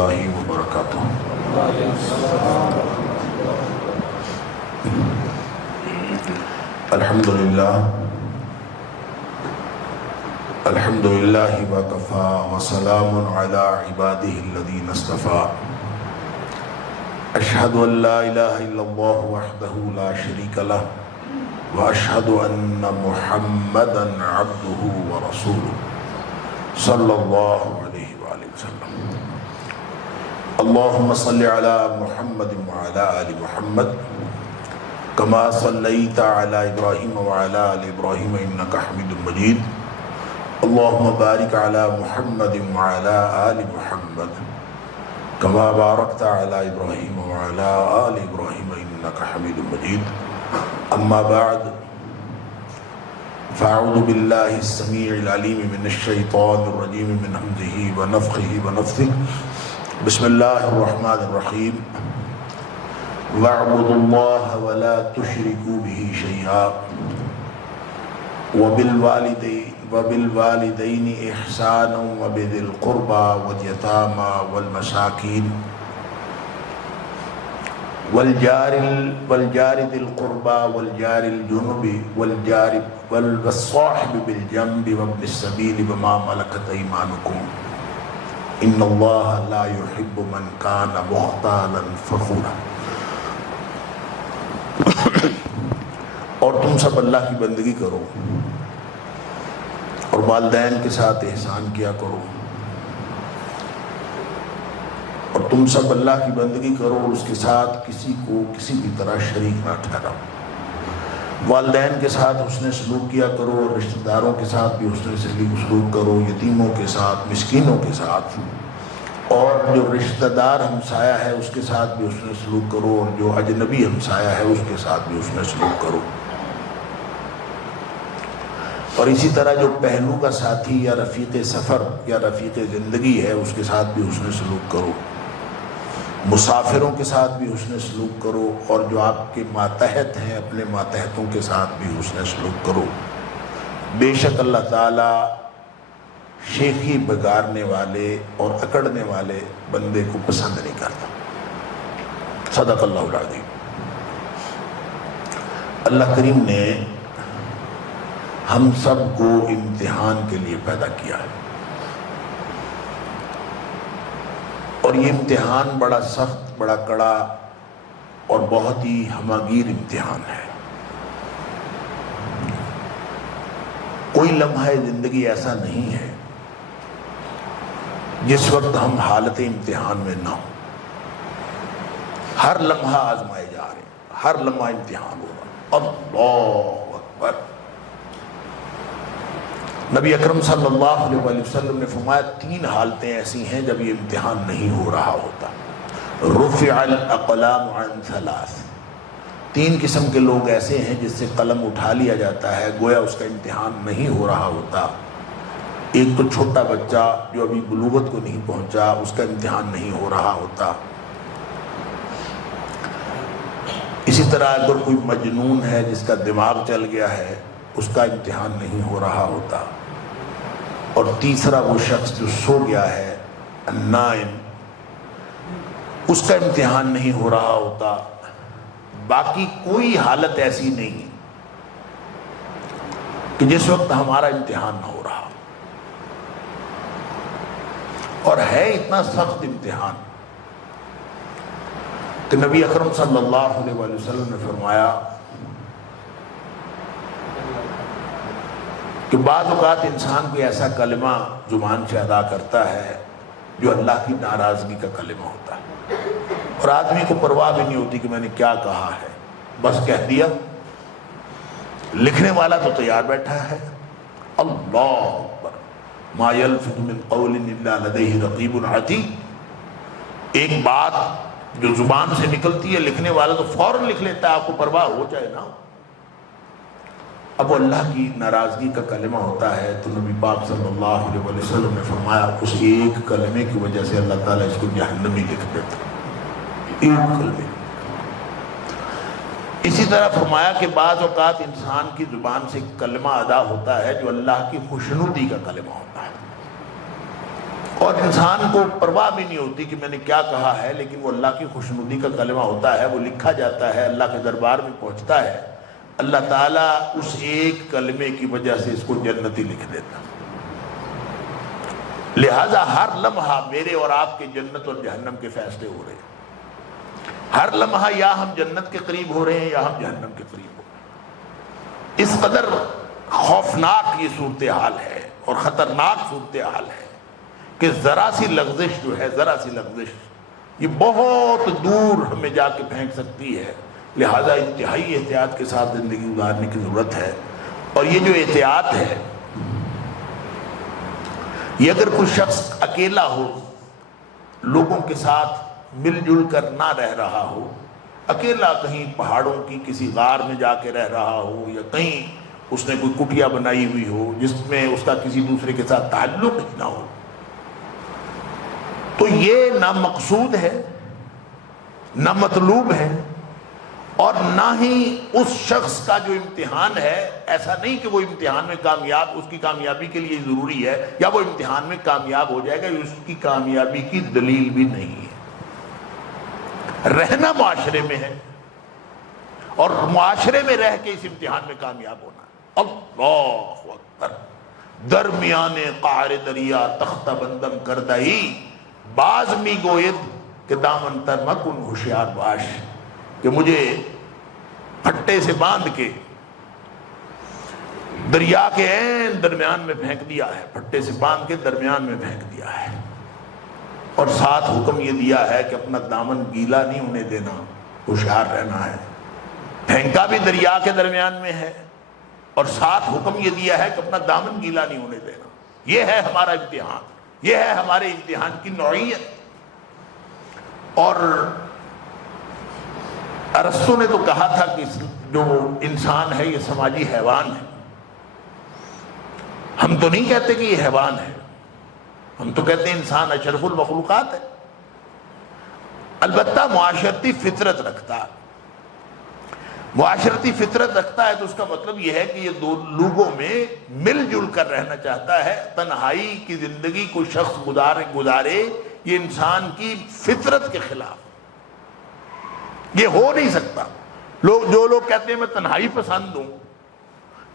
اللہ وبرکاتہ۔ الحمدللہ وکفا وسلام علی عبادہ الذین اصطفیٰ۔ اشہد ان لا الہ الا اللہ وحدہ لا شریک لہ واشہد ان محمدا عبدہ ورسولہ صلی اللہ علیہ وآلہ وسلم۔ اللہم صلی علی محمد وعلی آل محمد کما صلیت علی ابراہیم وعلی آل ابراہیم انک حمید مجید۔ اللہم بارک علی محمد وعلی آل محمد کما بارکت علی ابراہیم وعلی آل ابراہیم انک حمید مجید۔ اما بعد فاعوذ باللہ السمیع العلیم من الشیطان الرجیم من ہمزہ ونفخہ ونفثہ۔ بسم اللہ الرحمن الرحیم۔ وَاعْبُدُوا اللَّهَ وَلَا تُشْرِكُوا بِهِ شَيْئًا وَبِالْوَالِدَيْنِ إِحْسَانًا وَبِذِي الْقُرْبَى وَالْيَتَامَى وَالْمَسَاكِينِ والجار ذي القربى والجار الجنب والصاحب بالجنب وابن السبيل وما ملكت أيمانكم إن الله لا يحب من كان مختالا فخورا۔ اور تم سب اللہ کی بندگی کرو اور والدین کے ساتھ احسان کیا کرو، اور تم سب اللہ کی بندگی کرو اور اس کے ساتھ کسی کو کسی بھی طرح شریک نہ ٹھہراؤ۔ والدین کے ساتھ حسن سلوک کیا کرو اور رشتہ داروں کے ساتھ بھی حسن سلوک کرو، یتیموں کے ساتھ، مسکینوں کے ساتھ، اور جو رشتہ دار ہمسایہ ہے اس کے ساتھ بھی حسن سلوک کرو، اور جو اجنبی ہمسایہ ہے اس کے ساتھ بھی حسن سلوک کرو۔ اور اسی طرح جو پہلو کا ساتھی یا رفیق سفر یا رفیق زندگی ہے اس کے ساتھ بھی حسن سلوک کرو، مسافروں کے ساتھ بھی حسن سلوک کرو، اور جو آپ کے ماتحت ہیں اپنے ماتحتوں کے ساتھ بھی حسن سلوک کرو۔ بے شک اللہ تعالیٰ شیخی بگارنے والے اور اکڑنے والے بندے کو پسند نہیں کرتا۔ صدق اللہ العظیم۔ اللہ کریم نے ہم سب کو امتحان کے لیے پیدا کیا ہے، اور یہ امتحان بڑا سخت، بڑا کڑا اور بہت ہی ہماگیر امتحان ہے۔ کوئی لمحہ زندگی ایسا نہیں ہے جس وقت ہم حالت امتحان میں نہ ہوں۔ ہر لمحہ آزمائے جا رہے ہیں، ہر لمحہ امتحان ہو رہا۔ اللہ اکبر۔ نبی اکرم صلی اللہ علیہ وسلم نے فرمایا 3 حالتیں ایسی ہیں جب یہ امتحان نہیں ہو رہا ہوتا۔ رفع الاقلام عن 3، 3 قسم کے لوگ ایسے ہیں جس سے قلم اٹھا لیا جاتا ہے گویا اس کا امتحان نہیں ہو رہا ہوتا۔ ایک تو چھوٹا بچہ جو ابھی بلوغت کو نہیں پہنچا، اس کا امتحان نہیں ہو رہا ہوتا۔ اسی طرح اگر کوئی مجنون ہے جس کا دماغ چل گیا ہے، اس کا امتحان نہیں ہو رہا ہوتا۔ اور تیسرا وہ شخص جو سو گیا ہے، النائم، اس کا امتحان نہیں ہو رہا ہوتا۔ باقی کوئی حالت ایسی نہیں کہ جس وقت ہمارا امتحان نہ ہو رہا، اور ہے اتنا سخت امتحان کہ نبی اکرم صلی اللہ علیہ وسلم نے فرمایا کہ بعض اوقات انسان کوئی ایسا کلمہ زبان سے ادا کرتا ہے جو اللہ کی ناراضگی کا کلمہ ہوتا ہے، اور آدمی کو پرواہ بھی نہیں ہوتی کہ میں نے کیا کہا ہے، بس کہہ دیا۔ لکھنے والا تو تیار بیٹھا ہے، اللہ اکبر، ما یلفظ من قول الا لدیہ رقیب عتید۔ ایک بات جو زبان سے نکلتی ہے لکھنے والا تو فوراً لکھ لیتا ہے، آپ کو پرواہ ہو جائے نا۔ اب وہ اللہ کی ناراضگی کا کلمہ ہوتا ہے تو نبی پاک صلی اللہ علیہ وسلم نے فرمایا اس ایک کلمے کی وجہ سے اللہ تعالیٰ اس کو جہنمی لکھ دیتا، ایک کلمے۔ اسی طرح فرمایا کہ بعض اوقات انسان کی زبان سے کلمہ ادا ہوتا ہے جو اللہ کی خوشنودی کا کلمہ ہوتا ہے، اور انسان کو پرواہ بھی نہیں ہوتی کہ میں نے کیا کہا ہے، لیکن وہ اللہ کی خوشنودی کا کلمہ ہوتا ہے، وہ لکھا جاتا ہے، اللہ کے دربار میں پہنچتا ہے، اللہ تعالیٰ اس ایک کلمے کی وجہ سے اس کو جنتی لکھ دیتا۔ لہذا ہر لمحہ میرے اور آپ کے جنت اور جہنم کے فیصلے ہو رہے ہیں، ہر لمحہ یا ہم جنت کے قریب ہو رہے ہیں یا ہم جہنم کے قریب ہو رہے ہیں۔ اس قدر خوفناک یہ صورتحال ہے اور خطرناک صورتحال ہے کہ ذرا سی لغزش جو ہے، ذرا سی لغزش یہ بہت دور ہمیں جا کے پھینک سکتی ہے۔ لہذا انتہائی احتیاط کے ساتھ زندگی گزارنے کی ضرورت ہے۔ اور یہ جو احتیاط ہے، یہ اگر کوئی شخص اکیلا ہو، لوگوں کے ساتھ مل جل کر نہ رہ رہا ہو، اکیلا کہیں پہاڑوں کی کسی غار میں جا کے رہ رہا ہو، یا کہیں اس نے کوئی کٹیا بنائی ہوئی ہو جس میں اس کا کسی دوسرے کے ساتھ تعلق ہی نہ ہو، تو یہ نہ مقصود ہے، نہ مطلوب ہے، اور نہ ہی اس شخص کا جو امتحان ہے، ایسا نہیں کہ وہ امتحان میں کامیاب، اس کی کامیابی کے لیے ضروری ہے یا وہ امتحان میں کامیاب ہو جائے گا، اس کی کامیابی کی دلیل بھی نہیں ہے۔ رہنا معاشرے میں ہے اور معاشرے میں رہ کے اس امتحان میں کامیاب ہونا۔ اللہ اکبر، درمیان قعر دریا تختہ بندم کردئی، باز می گوید کہ دامن تر مکن ہوشیار باش، کہ مجھے پھٹے سے باندھ کے دریا کے عین درمیان میں پھینک دیا ہے، پھٹے سے باندھ کے درمیان میں پھینک دیا ہے، اور ساتھ حکم یہ دیا ہے کہ اپنا دامن گیلا نہیں ہونے دینا، ہوشیار رہنا ہے۔ پھینکا بھی دریا کے درمیان میں ہے اور ساتھ حکم یہ دیا ہے کہ اپنا دامن گیلا نہیں ہونے دینا۔ یہ ہے ہمارا امتحان، یہ ہے ہمارے امتحان کی نوعیت۔ اور ارسطو نے تو کہا تھا کہ جو انسان ہے یہ سماجی حیوان ہے۔ ہم تو نہیں کہتے کہ یہ حیوان ہے، ہم تو کہتے ہیں انسان اشرف المخلوقات ہے، البتہ معاشرتی فطرت رکھتا ہے۔ معاشرتی فطرت رکھتا ہے تو اس کا مطلب یہ ہے کہ یہ دو لوگوں میں مل جل کر رہنا چاہتا ہے۔ تنہائی کی زندگی کوئی شخص گزارے یہ انسان کی فطرت کے خلاف، یہ ہو نہیں سکتا۔ جو لوگ کہتے ہیں میں تنہائی پسند ہوں،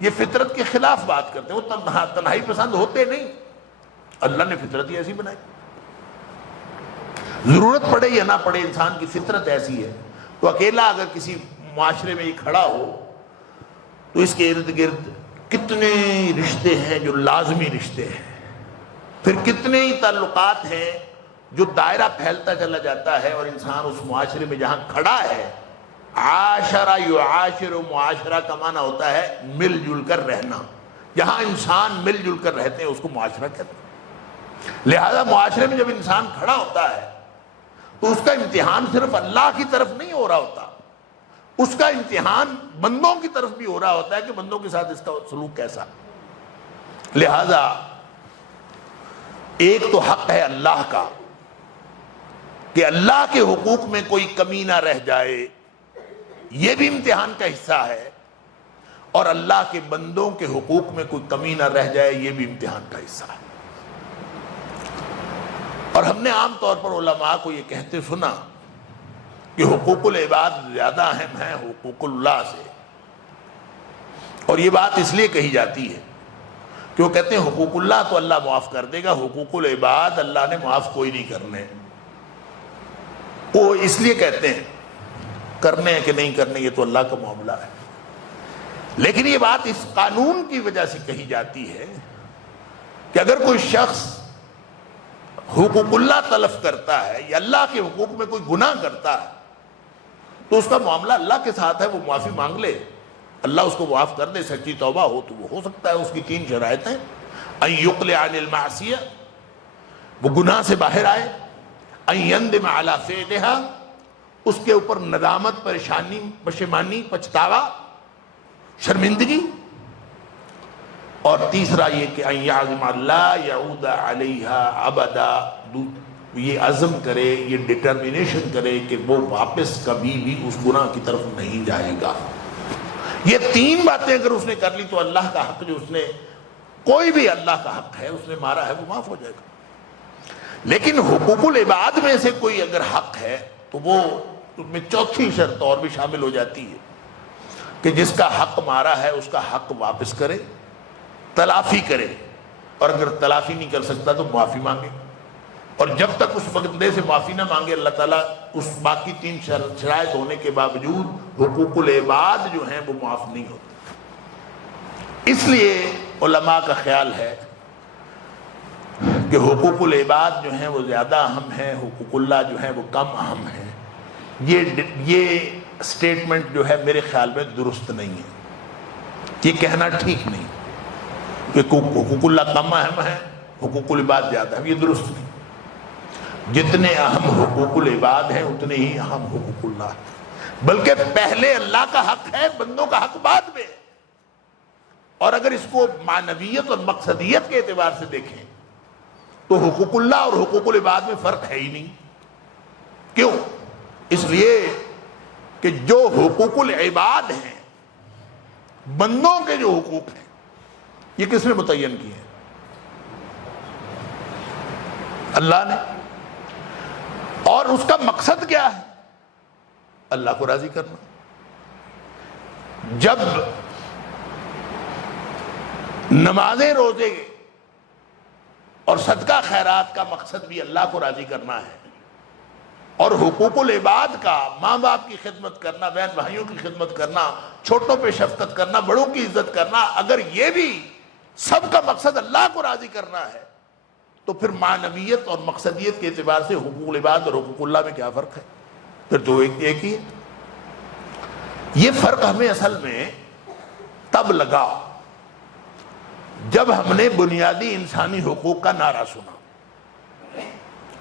یہ فطرت کے خلاف بات کرتے ہیں، وہ تنہائی پسند ہوتے نہیں، اللہ نے فطرت ہی ایسی بنائی، ضرورت پڑے یا نہ پڑے انسان کی فطرت ایسی ہے۔ تو اکیلا اگر کسی معاشرے میں یہ کھڑا ہو تو اس کے ارد گرد کتنے رشتے ہیں جو لازمی رشتے ہیں، پھر کتنے ہی تعلقات ہیں جو دائرہ پھیلتا چلا جاتا ہے، اور انسان اس معاشرے میں جہاں کھڑا ہے، عاشرہ یعاشر، معاشرہ کا معنی ہوتا ہے مل جل کر رہنا، جہاں انسان مل جل کر رہتے ہیں اس کو معاشرہ کہتے ہیں۔ لہذا معاشرے میں جب انسان کھڑا ہوتا ہے تو اس کا امتحان صرف اللہ کی طرف نہیں ہو رہا ہوتا، اس کا امتحان بندوں کی طرف بھی ہو رہا ہوتا ہے کہ بندوں کے ساتھ اس کا سلوک کیسا۔ لہذا ایک تو حق ہے اللہ کا کہ اللہ کے حقوق میں کوئی کمی نہ رہ جائے، یہ بھی امتحان کا حصہ ہے، اور اللہ کے بندوں کے حقوق میں کوئی کمی نہ رہ جائے، یہ بھی امتحان کا حصہ ہے۔ اور ہم نے عام طور پر علماء کو یہ کہتے سنا کہ حقوق العباد زیادہ اہم ہیں حقوق اللہ سے، اور یہ بات اس لیے کہی جاتی ہے کہ وہ کہتے ہیں حقوق اللہ تو اللہ معاف کر دے گا، حقوق العباد اللہ نے معاف کوئی نہیں کرنے۔ وہ اس لیے کہتے ہیں، کرنے ہیں کہ نہیں کرنے یہ تو اللہ کا معاملہ ہے، لیکن یہ بات اس قانون کی وجہ سے کہی جاتی ہے کہ اگر کوئی شخص حقوق اللہ تلف کرتا ہے یا اللہ کے حقوق میں کوئی گناہ کرتا ہے تو اس کا معاملہ اللہ کے ساتھ ہے، وہ معافی مانگ لے، اللہ اس کو معاف کر دے، سچی توبہ ہو تو وہ ہو سکتا ہے۔ اس کی 3 شرائط ہیں، ان یقلع عن المعصیہ، وہ گناہ سے باہر آئے، ان یندم علی فعلھا، اس کے اوپر ندامت، پریشانی، پشیمانی، پچھتاوا، شرمندگی، اور تیسرا یہ کہ ان یعزم لا یعود علیہا ابدا، یہ عزم کرے، یہ ڈٹرمنیشن کرے کہ وہ واپس کبھی بھی اس گناہ کی طرف نہیں جائے گا۔ یہ 3 باتیں اگر اس نے کر لی تو اللہ کا حق جو اس نے، کوئی بھی اللہ کا حق ہے اس نے مارا ہے، وہ معاف ہو جائے گا۔ لیکن حقوق العباد میں سے کوئی اگر حق ہے تو وہ اس میں چوتھی شرط اور بھی شامل ہو جاتی ہے کہ جس کا حق مارا ہے اس کا حق واپس کرے، تلافی کرے، اور اگر تلافی نہیں کر سکتا تو معافی مانگے، اور جب تک اس بندے سے معافی نہ مانگے اللہ تعالیٰ اس باقی 3 شرائط ہونے کے باوجود حقوق العباد جو ہیں وہ معاف نہیں ہوتے۔ اس لیے علماء کا خیال ہے کہ حقوق العباد جو ہیں وہ زیادہ اہم ہیں، حقوق اللہ جو ہیں وہ کم اہم ہیں۔ یہ سٹیٹمنٹ جو ہے میرے خیال میں درست نہیں ہے، یہ کہنا ٹھیک نہیں کہ حقوق اللہ کم اہم ہے، حقوق العباد زیادہ اہم، یہ درست نہیں۔ جتنے اہم حقوق العباد ہیں اتنے ہی اہم حقوق اللہ ہیں، بلکہ پہلے اللہ کا حق ہے، بندوں کا حق بعد میں۔ اور اگر اس کو معنویت اور مقصدیت کے اعتبار سے دیکھیں تو حقوق اللہ اور حقوق العباد میں فرق ہے ہی نہیں۔ کیوں؟ اس لیے کہ جو حقوق العباد ہیں، بندوں کے جو حقوق ہیں، یہ کس نے متعین کیے ہیں؟ اللہ نے۔ اور اس کا مقصد کیا ہے؟ اللہ کو راضی کرنا۔ جب نمازیں، روزے اور صدقہ خیرات کا مقصد بھی اللہ کو راضی کرنا ہے، اور حقوق العباد کا ماں باپ کی خدمت کرنا، بہن بھائیوں کی خدمت کرنا، چھوٹوں پہ شفقت کرنا، بڑوں کی عزت کرنا، اگر یہ بھی سب کا مقصد اللہ کو راضی کرنا ہے تو پھر معنویت اور مقصدیت کے اعتبار سے حقوق العباد اور حقوق اللہ میں کیا فرق ہے؟ پھر تو ایک ہی ہے۔ یہ فرق ہمیں اصل میں تب لگا جب ہم نے بنیادی انسانی حقوق کا نعرہ سنا،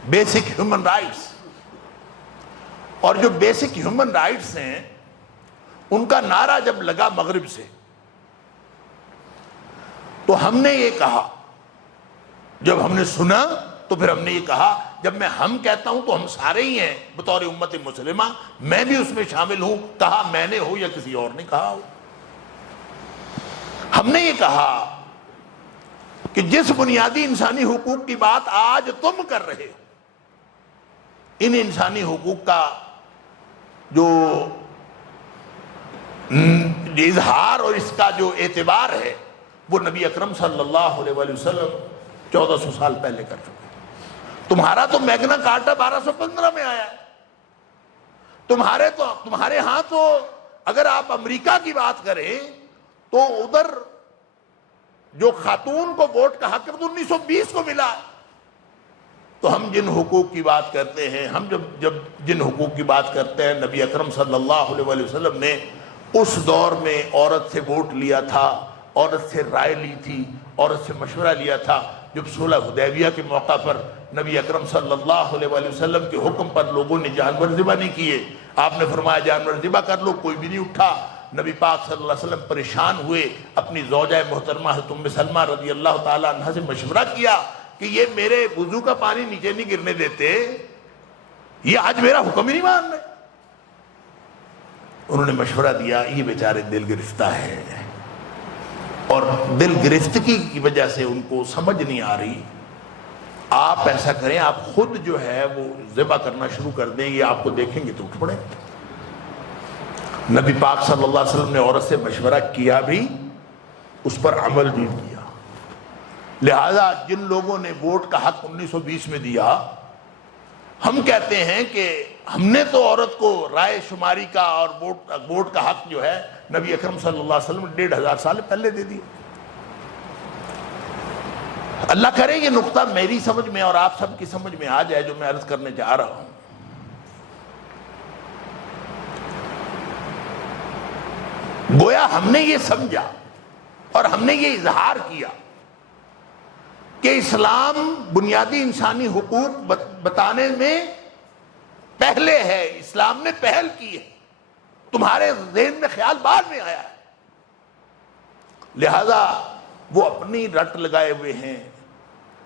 بیسک ہیومن رائٹس۔ اور جو بیسک ہیومن رائٹس ہیں ان کا نعرہ جب لگا مغرب سے تو ہم نے یہ کہا، جب ہم نے سنا تو پھر ہم نے یہ کہا، جب میں ہم کہتا ہوں تو ہم سارے ہی ہیں بطور امت مسلمہ، میں بھی اس میں شامل ہوں، کہا میں نے ہو یا کسی اور نے کہا ہو۔ ہم نے یہ کہا کہ جس بنیادی انسانی حقوق کی بات آج تم کر رہے ہو، ان انسانی حقوق کا جو اظہار اور اس کا جو اعتبار ہے وہ نبی اکرم صلی اللہ علیہ وآلہ وسلم 1400 سال پہلے کر چکے۔ تمہارا تو میگنا کارٹا 1215 میں آیا ہے۔ تمہارے ہاں تو اگر آپ امریکہ کی بات کریں تو ادھر جو خاتون کو ووٹ کا حق ہے تو 1920 کو ملا ہے۔ تو ہم جن حقوق کی بات کرتے ہیں، ہم جب جن حقوق کی بات کرتے ہیں، نبی اکرم صلی اللہ علیہ وآلہ وسلم نے اس دور میں عورت سے ووٹ لیا تھا، عورت سے رائے لی تھی، عورت سے مشورہ لیا تھا۔ جب صلح حدیبیہ کے موقع پر نبی اکرم صلی اللہ علیہ وآلہ وسلم کے حکم پر لوگوں نے جانور ذبح نہیں کیے، آپ نے فرمایا جانور ذبح کر لو، کوئی بھی نہیں اٹھا۔ نبی پاک صلی اللہ علیہ وسلم پریشان ہوئے، اپنی زوجہ محترمہ حضرت ام سلمہ رضی اللہ تعالی عنہ سے مشورہ کیا کہ یہ میرے وضو کا پانی نیچے نہیں گرنے دیتے، یہ آج میرا حکم ہی نہیں مان رہے۔ انہوں نے مشورہ دیا، یہ بیچارے دل گرفتہ ہے، اور دل گرفتگی کی وجہ سے ان کو سمجھ نہیں آ رہی۔ آپ ایسا کریں، آپ خود جو ہے وہ ذبح کرنا شروع کر دیں، یہ آپ کو دیکھیں گے تو اٹھ پڑیں۔ نبی پاک صلی اللہ علیہ وسلم نے عورت سے مشورہ کیا بھی، اس پر عمل بھی کیا۔ لہذا جن لوگوں نے ووٹ کا حق 1920 میں دیا، ہم کہتے ہیں کہ ہم نے تو عورت کو رائے شماری کا اور ووٹ کا حق جو ہے نبی اکرم صلی اللہ علیہ وسلم 1500 سال پہلے دے دی۔ اللہ کرے یہ نقطہ میری سمجھ میں اور آپ سب کی سمجھ میں آ جائے جو میں عرض کرنے جا رہا ہوں۔ گویا ہم نے یہ سمجھا اور ہم نے یہ اظہار کیا کہ اسلام بنیادی انسانی حقوق بتانے میں پہلے ہے، اسلام نے پہل کی ہے، تمہارے ذہن میں خیال بعد میں آیا ہے۔ لہذا وہ اپنی رٹ لگائے ہوئے ہیں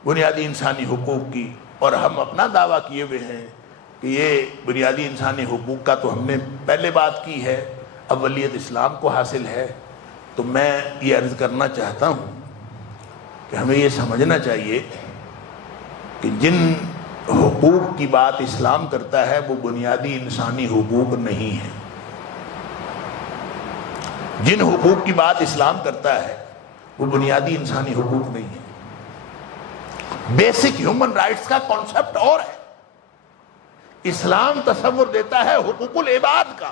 بنیادی انسانی حقوق کی، اور ہم اپنا دعویٰ کیے ہوئے ہیں کہ یہ بنیادی انسانی حقوق کا تو ہم نے پہلے بات کی ہے، اولیت اسلام کو حاصل ہے۔ تو میں یہ عرض کرنا چاہتا ہوں کہ ہمیں یہ سمجھنا چاہیے کہ جن حقوق کی بات اسلام کرتا ہے وہ بنیادی انسانی حقوق نہیں ہے. جن حقوق کی بات اسلام کرتا ہے وہ بنیادی انسانی حقوق نہیں ہے. بیسک ہیومن رائٹس کا کانسیپٹ اور ہے. اسلام تصور دیتا ہے حقوق العباد کا.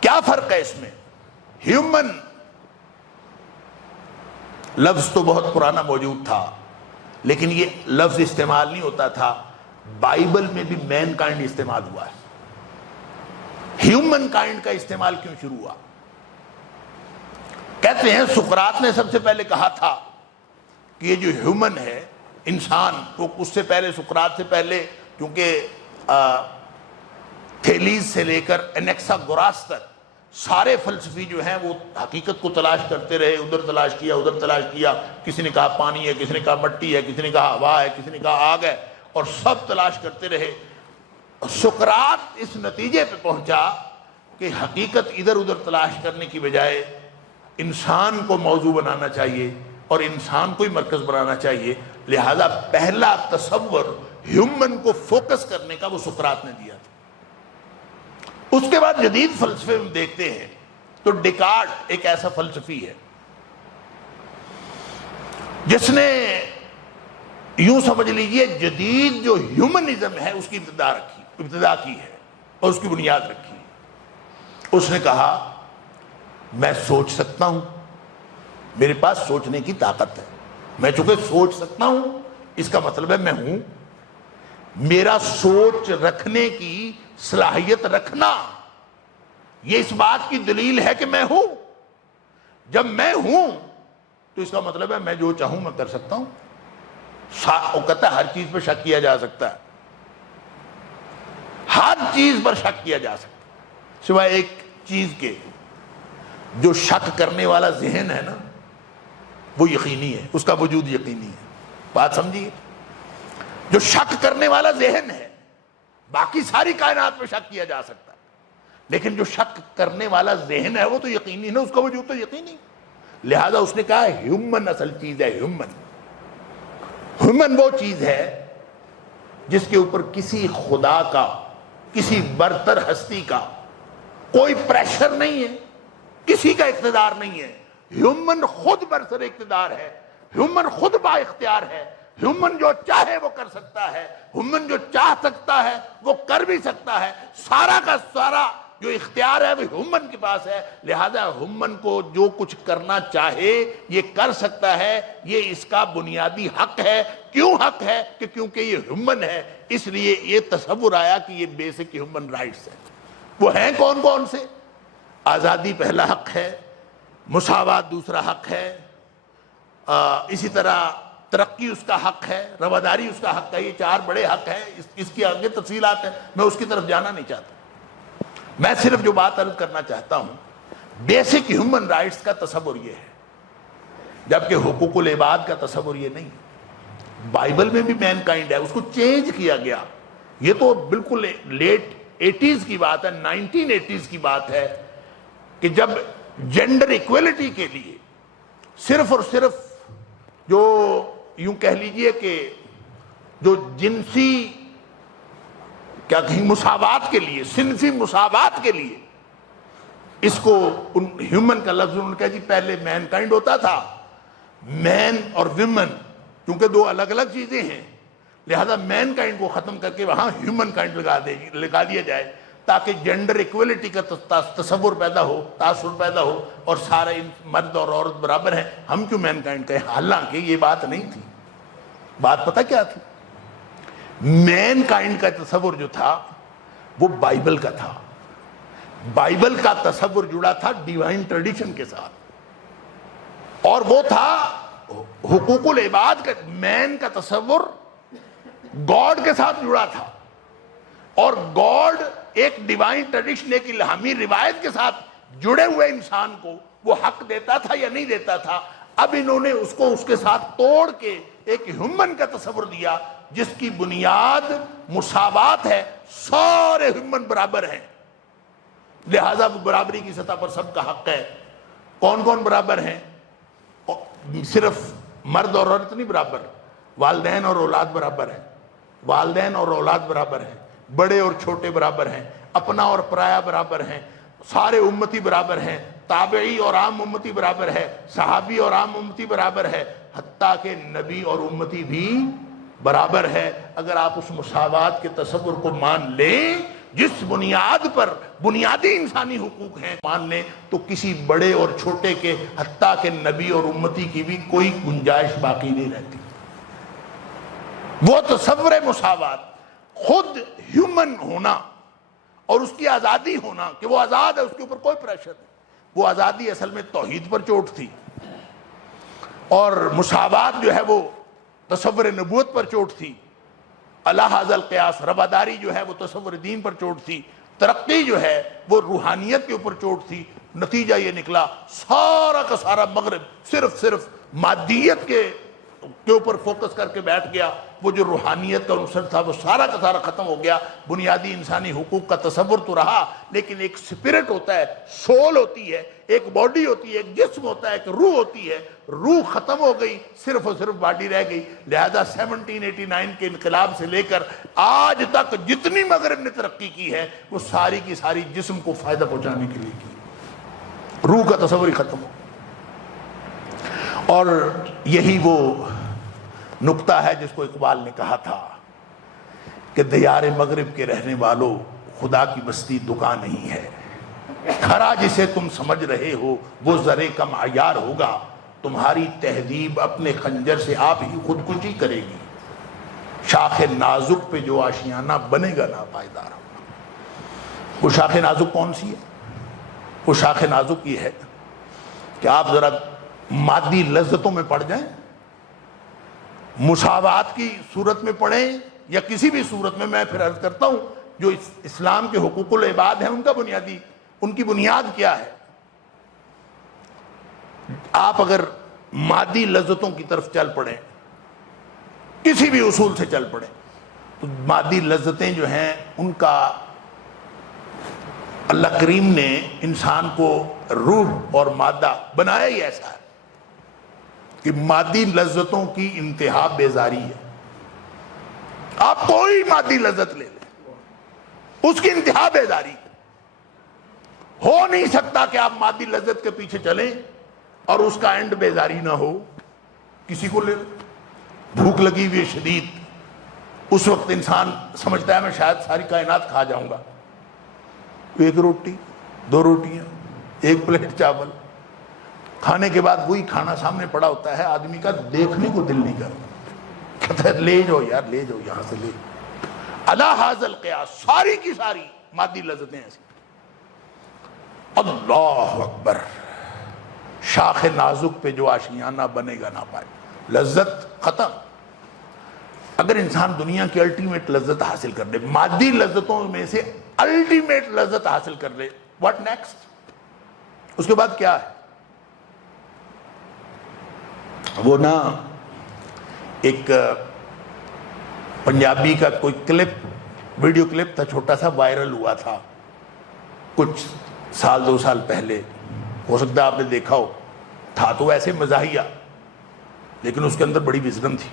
کیا فرق ہے اس میں؟ ہیومن لفظ تو بہت پرانا موجود تھا لیکن یہ لفظ استعمال نہیں ہوتا تھا. بائبل میں بھی مین کائنڈ استعمال ہوا ہے. ہیومن کائنڈ کا استعمال کیوں شروع ہوا؟ کہتے ہیں سقراط نے سب سے پہلے کہا تھا کہ یہ جو ہیومن ہے انسان، تو اس سے پہلے سقراط سے پہلے کیونکہ تھیلیز سے لے کر انیکساگوراس تک سارے فلسفی جو ہیں وہ حقیقت کو تلاش کرتے رہے. ادھر تلاش کیا ادھر تلاش کیا. کسی نے کہا پانی ہے، کسی نے کہا مٹی ہے، کسی نے کہا ہوا ہے، کسی نے کہا آگ ہے، اور سب تلاش کرتے رہے. سقراط اس نتیجے پہ پہنچا کہ حقیقت ادھر ادھر تلاش کرنے کی بجائے انسان کو موضوع بنانا چاہیے اور انسان کو ہی مرکز بنانا چاہیے. لہذا پہلا تصور ہیومن کو فوکس کرنے کا وہ سقراط نے دیا تھا. اس کے بعد جدید فلسفے میں دیکھتے ہیں تو ڈیکارٹ ایک ایسا فلسفی ہے جس نے یوں سمجھ لیجئے جدید جو ہیومنزم ہے اس کی ابتدا کی ہے اور اس کی بنیاد رکھی. اس نے کہا میں سوچ سکتا ہوں، میرے پاس سوچنے کی طاقت ہے. میں چونکہ سوچ سکتا ہوں اس کا مطلب ہے میں ہوں. میرا سوچ رکھنے کی صلاحیت رکھنا یہ اس بات کی دلیل ہے کہ میں ہوں. جب میں ہوں تو اس کا مطلب ہے میں جو چاہوں میں کر سکتا ہوں. وہ کہتا ہے ہر چیز پر شک کیا جا سکتا ہے، ہر چیز پر شک کیا جا سکتا ہے سوائے ایک چیز کے. جو شک کرنے والا ذہن ہے نا وہ یقینی ہے، اس کا وجود یقینی ہے. بات سمجھیے، جو شک کرنے والا ذہن ہے باقی ساری کائنات پہ شک کیا جا سکتا ہے لیکن جو شک کرنے والا ذہن ہے وہ تو یقینی ہے، اس کا وجود تو یقینی. لہذا اس نے کہا ہیومن اصل چیز ہے. ہیومن وہ چیز ہے جس کے اوپر کسی خدا کا، کسی برتر ہستی کا کوئی پریشر نہیں ہے، کسی کا اقتدار نہیں ہے. ہیومن خود برسر اقتدار ہے، ہیومن خود با اختیار ہے. ہیومن جو چاہے وہ کر سکتا ہے، ہیومن جو چاہ سکتا ہے وہ کر بھی سکتا ہے. سارا کا سارا جو اختیار ہے وہ ہیومن کے پاس ہے. لہذا ہیومن کو جو کچھ کرنا چاہے یہ کر سکتا ہے. یہ اس کا بنیادی حق ہے. کیوں حق ہے؟ کہ کیونکہ یہ ہیومن ہے، اس لیے یہ تصور آیا کہ یہ بیسک ہیومن رائٹس ہیں. وہ ہیں کون کون سے؟ آزادی پہلا حق ہے، مساوات دوسرا حق ہے، اسی طرح ترقی اس کا حق ہے، رواداری اس کا حق ہے. یہ چار بڑے حق ہیں. اس کی آگے تفصیلات ہیں، میں اس کی طرف جانا نہیں چاہتا. میں صرف جو بات عرض کرنا چاہتا ہوں بیسک ہیومن رائٹس کا تصور یہ ہے، جبکہ حقوق العباد کا تصور یہ نہیں. بائبل میں بھی مین کائنڈ ہے، اس کو چینج کیا گیا. یہ تو بالکل لیٹ 80s کی بات ہے، 1980s کی بات ہے کہ جب جینڈر ایکویلٹی کے لیے صرف اور صرف جو یوں کہہ لیجئے کہ جو جنسی کیا کہیں مساوات کے لیے، صنفی مساوات کے لیے اس کو ہیومن کا لفظ انہوں نے کہا جی پہلے مین کائنڈ ہوتا تھا. مین اور ویمن کیونکہ دو الگ الگ چیزیں ہیں لہذا مین کائنڈ کو ختم کر کے وہاں ہیومن کائنڈ لگا دیا جائے تاکہ جینڈر ایکویلٹی کا تصور پیدا ہو، تاثر پیدا ہو اور سارے مرد اور عورت برابر ہیں. ہم کیوں مین کائنڈ کہیں؟ حالانکہ یہ بات نہیں تھی. بات پتہ کیا تھی؟ مین کائنڈ کا تصور جو تھا وہ بائبل کا تھا. بائبل کا تصور جڑا تھا ڈیوائن ٹریڈیشن کے ساتھ اور وہ تھا حقوق العباد کا. مین کا تصور گاڈ کے ساتھ جڑا تھا اور گاڈ ایک ڈیوائن ٹریڈیشن، ایک الہامی روایت کے ساتھ جڑے ہوئے انسان کو وہ حق دیتا تھا یا نہیں دیتا تھا. اب انہوں نے اس کو اس کے ساتھ توڑ کے ایک ہیومن کا تصور دیا جس کی بنیاد مساوات ہے. سارے ہیومن برابر ہیں لہذا وہ برابری کی سطح پر سب کا حق ہے. کون کون برابر ہیں؟ صرف مرد اور عورت نہیں برابر، والدین اور اولاد برابر ہیں، والدین اور اولاد برابر ہیں، بڑے اور چھوٹے برابر ہیں، اپنا اور پرایا برابر ہیں، سارے امتی برابر ہیں، تابعی اور عام امتی برابر ہے، صحابی اور عام امتی برابر ہے، حتیٰ کہ نبی اور امتی بھی برابر ہے۔ اگر آپ اس مساوات کے تصور کو مان لیں جس بنیاد پر بنیادی انسانی حقوق ہیں مان لیں، تو کسی بڑے اور چھوٹے کے حتیٰ کہ نبی اور امتی کی بھی کوئی گنجائش باقی نہیں رہتی۔ وہ تصور مساوات، خود ہیومن ہونا اور اس کی آزادی ہونا کہ وہ آزاد ہے، اس کے اوپر کوئی پریشر نہیں، وہ آزادی اصل میں توحید پر چوٹ تھی، اور مساوات جو ہے وہ تصور نبوت پر چوٹ تھی، اعلی حاضر القیاس رواداری جو ہے وہ تصور دین پر چوٹ تھی، ترقی جو ہے وہ روحانیت کے اوپر چوٹ تھی۔ نتیجہ یہ نکلا سارا کا سارا مغرب صرف مادیت کے اوپر فوکس کر کے بیٹھ گیا، وہ جو روحانیت کا عنصر تھا وہ سارا کا سارا ختم ہو گیا۔ بنیادی انسانی حقوق کا تصور تو رہا، لیکن ایک سپرٹ ہوتا ہے، سول ہوتی ہے، ایک باڈی ہوتی ہے، ایک جسم ہوتا ہے، ایک روح ہوتی ہے، روح ختم ہو گئی، صرف اور صرف باڈی رہ گئی۔ لہذا 1789 کے انقلاب سے لے کر آج تک جتنی مغرب نے ترقی کی ہے وہ ساری کی ساری جسم کو فائدہ پہنچانے کے لیے کی، روح کا تصور ہی ختم ہو۔ اور یہی وہ نقطہ ہے جس کو اقبال نے کہا تھا کہ دیار مغرب کے رہنے والوں، خدا کی بستی دکان نہیں ہے، کھرا جسے تم سمجھ رہے ہو وہ ذرے کم عیار ہوگا، تمہاری تہذیب اپنے خنجر سے آپ ہی خودکشی کرے گی، شاخ نازک پہ جو آشیانہ بنے گا ناپائیدار ہوگا۔ وہ شاخ نازک کون سی ہے؟ وہ شاخ نازک یہ ہے کہ آپ ذرا مادی لذتوں میں پڑ جائیں، مساوات کی صورت میں پڑھیں یا کسی بھی صورت میں پھر عرض کرتا ہوں جو اسلام کے حقوق العباد ہیں ان کی بنیاد کیا ہے؟ آپ اگر مادی لذتوں کی طرف چل پڑیں، کسی بھی اصول سے چل پڑیں، تو مادی لذتیں جو ہیں ان کا اللہ کریم نے انسان کو روح اور مادہ بنایا ہی ایسا ہے کہ مادی لذتوں کی انتہا بیزاری ہے۔ آپ کوئی مادی لذت لے لیں، اس کی انتہا بیزاری ہے۔ ہو نہیں سکتا کہ آپ مادی لذت کے پیچھے چلیں اور اس کا اینڈ بیزاری نہ ہو۔ کسی کو لے بھوک لگی ہوئی شدید، اس وقت انسان سمجھتا ہے میں شاید ساری کائنات کھا جاؤں گا، ایک روٹی، دو روٹیاں، ایک پلیٹ چاول، کھانے کے بعد وہی کھانا سامنے پڑا ہوتا ہے، آدمی کا دیکھنے کو دل نہیں کرتا، کہتا ہے لے جاؤ یار، لے جاؤ یہاں سے لے۔ اعلی حاضر القیاس، ساری کی ساری مادی لذتیں ایسی۔ اللہ اکبر، شاخ نازک پہ جو آشیانہ بنے گا نہ پائے، لذت ختم۔ اگر انسان دنیا کی الٹیمیٹ لذت حاصل کر لے، مادی لذتوں میں سے الٹیمیٹ لذت حاصل کر لے، واٹ نیکسٹ؟ اس کے بعد کیا ہے؟ وہ نا ایک پنجابی کا کوئی کلپ، ویڈیو کلپ تھا، چھوٹا سا وائرل ہوا تھا کچھ سال 2 سال پہلے، ہو سکتا ہے آپ نے دیکھا ہو، تھا تو ایسے مزاحیہ لیکن اس کے اندر بڑی وزڈم تھی۔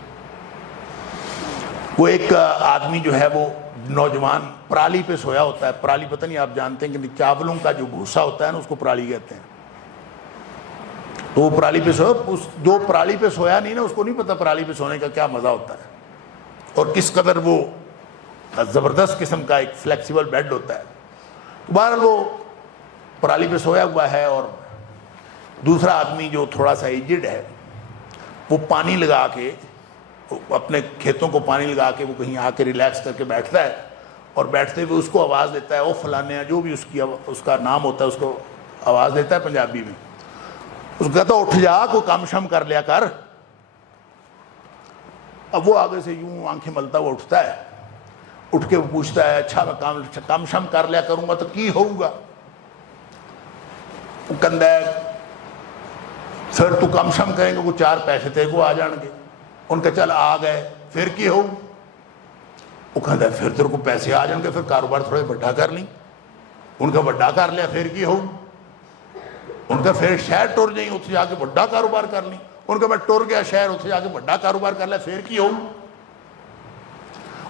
وہ ایک آدمی جو ہے وہ نوجوان پرالی پہ سویا ہوتا ہے، پرالی پتہ نہیں آپ جانتے ہیں کہ چاولوں کا جو بھوسا ہوتا ہے نا اس کو پرالی کہتے ہیں، تو وہ پرالی پہ سویا، جو پرالی پہ سویا نہیں نا اس کو نہیں پتا پرالی پہ سونے کا کیا مزہ ہوتا ہے اور کس قدر وہ زبردست قسم کا ایک فلیکسیبل بیڈ ہوتا ہے۔ بہرحال وہ پرالی پہ سویا ہوا ہے اور دوسرا آدمی جو تھوڑا سا ایجڈ ہے وہ پانی لگا کے، اپنے کھیتوں کو پانی لگا کے وہ کہیں آ کے ریلیکس کر کے بیٹھتا ہے، اور بیٹھتے ہوئے اس کو آواز دیتا ہے، او فلانے، جو بھی اس کا نام ہوتا ہے اس کو آواز دیتا ہے پنجابی میں، اس کو کہتا ہے اٹھ جا، کوئی کام شم کر لیا کر۔ اب وہ آگے سے یوں آنکھیں ملتا ہوا اٹھتا ہے، اٹھ کے وہ پوچھتا ہے اچھا میں کام شم کر لیا کروں گا تو کی ہوگا؟ وہ کہتا ہے پھر تو کام شم کریں گے، وہ 4 پیسے تے کو آ جان گے۔ ان کا چل آ گئے، پھر کی ہو؟ وہ کہتا ہے پھر تیرے کو پیسے آ جان گے، پھر کاروبار تھوڑے بڑا کر لیں۔ ان کا بڑا کر لیا، پھر کی ہو؟ ان کا پھر شہر ٹور جائیں، اتنے جا کے بڑا کاروبار کر لیں۔ ان کا میں ٹر گیا شہر اتنے جا کے بڑا کاروبار کر لیا پھر کی ہو.